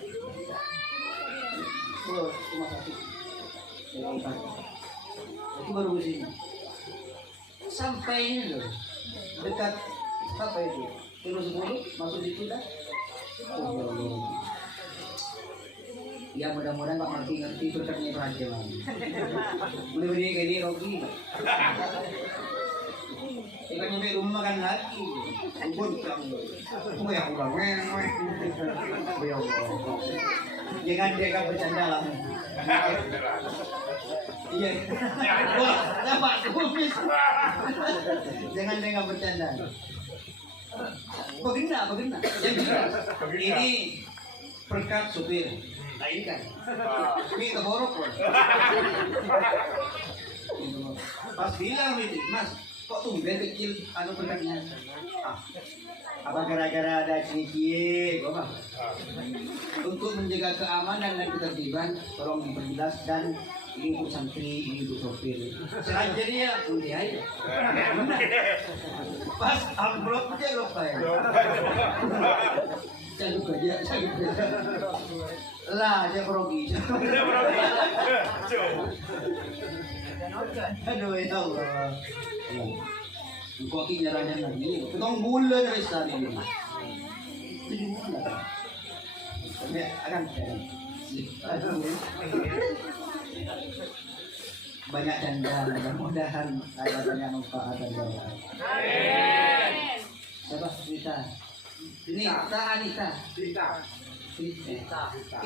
rumah sakit. Itu baru ke sini. Sampai ini loh. Dekat apa itu? Kilo 10 masuk situ dah. Ya mudah-mudahan Pak Marti ngerti berkatnya Raja lah. Boleh kayak dia Rocky. Ikan nyampe rumah makan lagi. Pun kamu. Kamu yang ulang. Ya Allah. Jangan dia bercanda lah. Iya. Wah, dapat kumis. Jangan dengar bercanda. Bagaimana? Ini berkat supir. Nah ini kan. Ini keborok pun. Pas bilang ini, Mas, kok tumben kecil anu berkatnya? Apa gara-gara ada ciri-ciri? Untuk menjaga keamanan dan ketertiban, tolong diperjelas dan ini untuk santri, ini untuk sopir. Sengaja dia kuliah aja. Pas amplop aja lupa ya. Cadup aja. Lah, dia perogi. Aduh ya Allah. Kok nyaranya lagi? Potong bulan guys tadi ini. Itu gimana? Ya, akan. Banyak canda, mudah-mudahan ada banyak manfaat dan berkah. Amin. Siapa Rita? Ini Anita. Rita.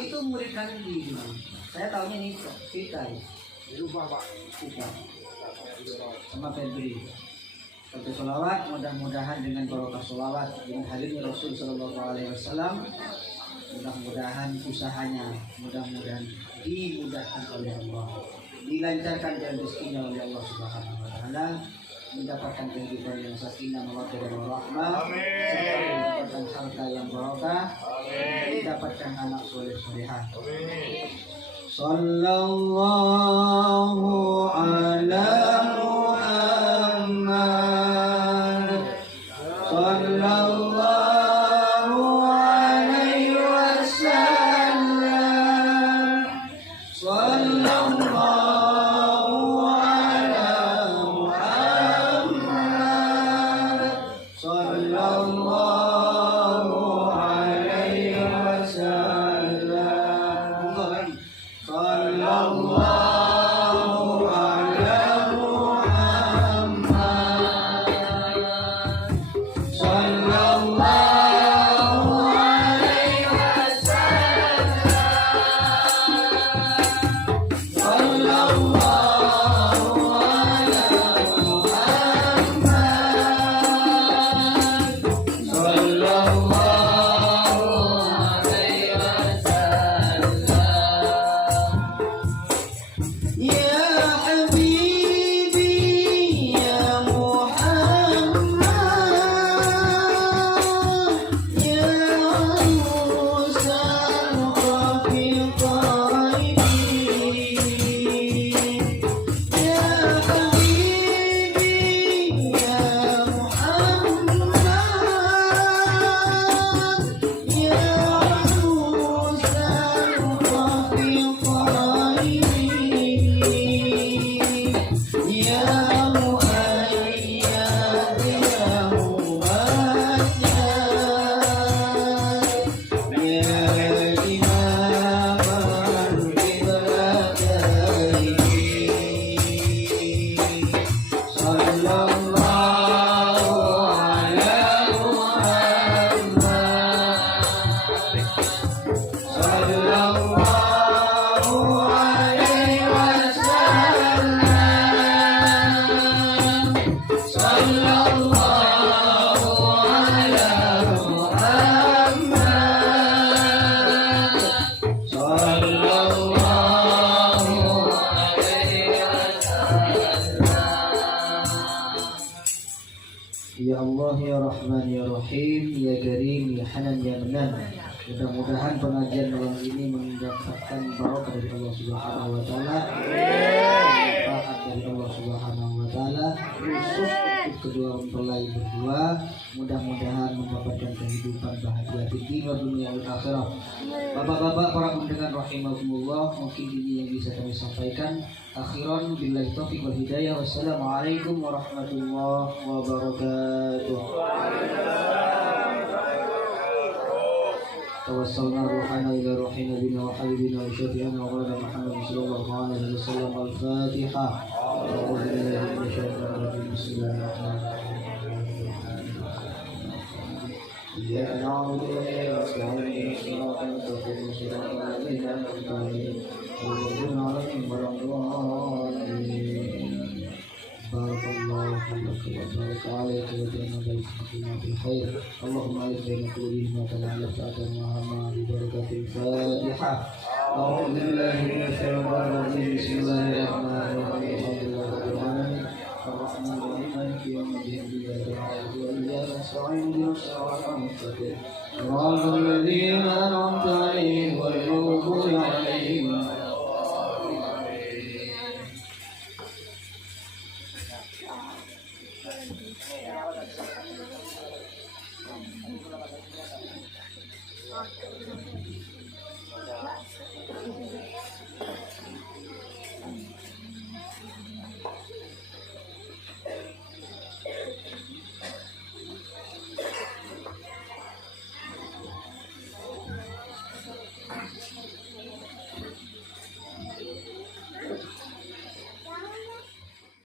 Itu murid kami di sini. Saya tahunya ini Rita. Di rumah Pak. Rita. Sama Febri. Satu sholawat, mudah-mudahan dengan barokah sholawat dengan hadirnya Rasul Sallallahu Alaihi Wasallam, mudah-mudahan usahanya, mudah-mudahan dimudahkan oleh Allah, dilancarkan jalan rezekinya oleh Allah Subhanahu Wa Taala, mendapatkan kehidupan yang sakinah, mawaddah dan warahmah, mendapatkan harta yang barokah, mendapatkan anak soleh solehah. Sallallahu ala Muhammad. Sallallahu alaihi wasallam. Sallallahu ala Muhammad. Sallallahu alaihi wasallam. Sallallahu alaihi dan mudah-mudahan pengajian malam ini mendapatkan barokah dari Allah Subhanahu wa taala. Manfaat dari Allah Subhanahu wa taala khusus untuk kedua mempelai berdua, mudah-mudahan mendapatkan kehidupan bahagia di dunia dan akhirat. Bapak-bapak para pendengar rahimakumullah, mungkin ini yang bisa kami sampaikan. Akhiran billahi taufiq wal hidayah. Wassalamualaikum warahmatullahi wabarakatuh. توسلنا روحنا إلى روح نبينا وحبيبنا وشفيعنا ومولانا محمد صلى الله عليه وسلم. الفاتحة. أعوذ بالله من الشيطان الرجيم. بسم الله الرحمن الرحيم. إياك نعبد وإياك نستعين صراط المستقيم صراط الذين أنعمت عليهم غير المغضوب عليهم ولا الضالين. بارك الله فيك وبارك عليك وجعلنا بينكما في الخير. اللهم ألف بين قلوبهم وكما ألفت أتمهما ببركة الفاتحة. أعوذ بالله من الشيطان الرجيم. بسم الله الرحمن الرحيم. الحمد لله رب العالمين الرحمن الرحيم مالك يوم الدين إياك نعبد وإياك نستعين اهدنا الصراط المستقيم صراط الذين أنعمت عليهم غير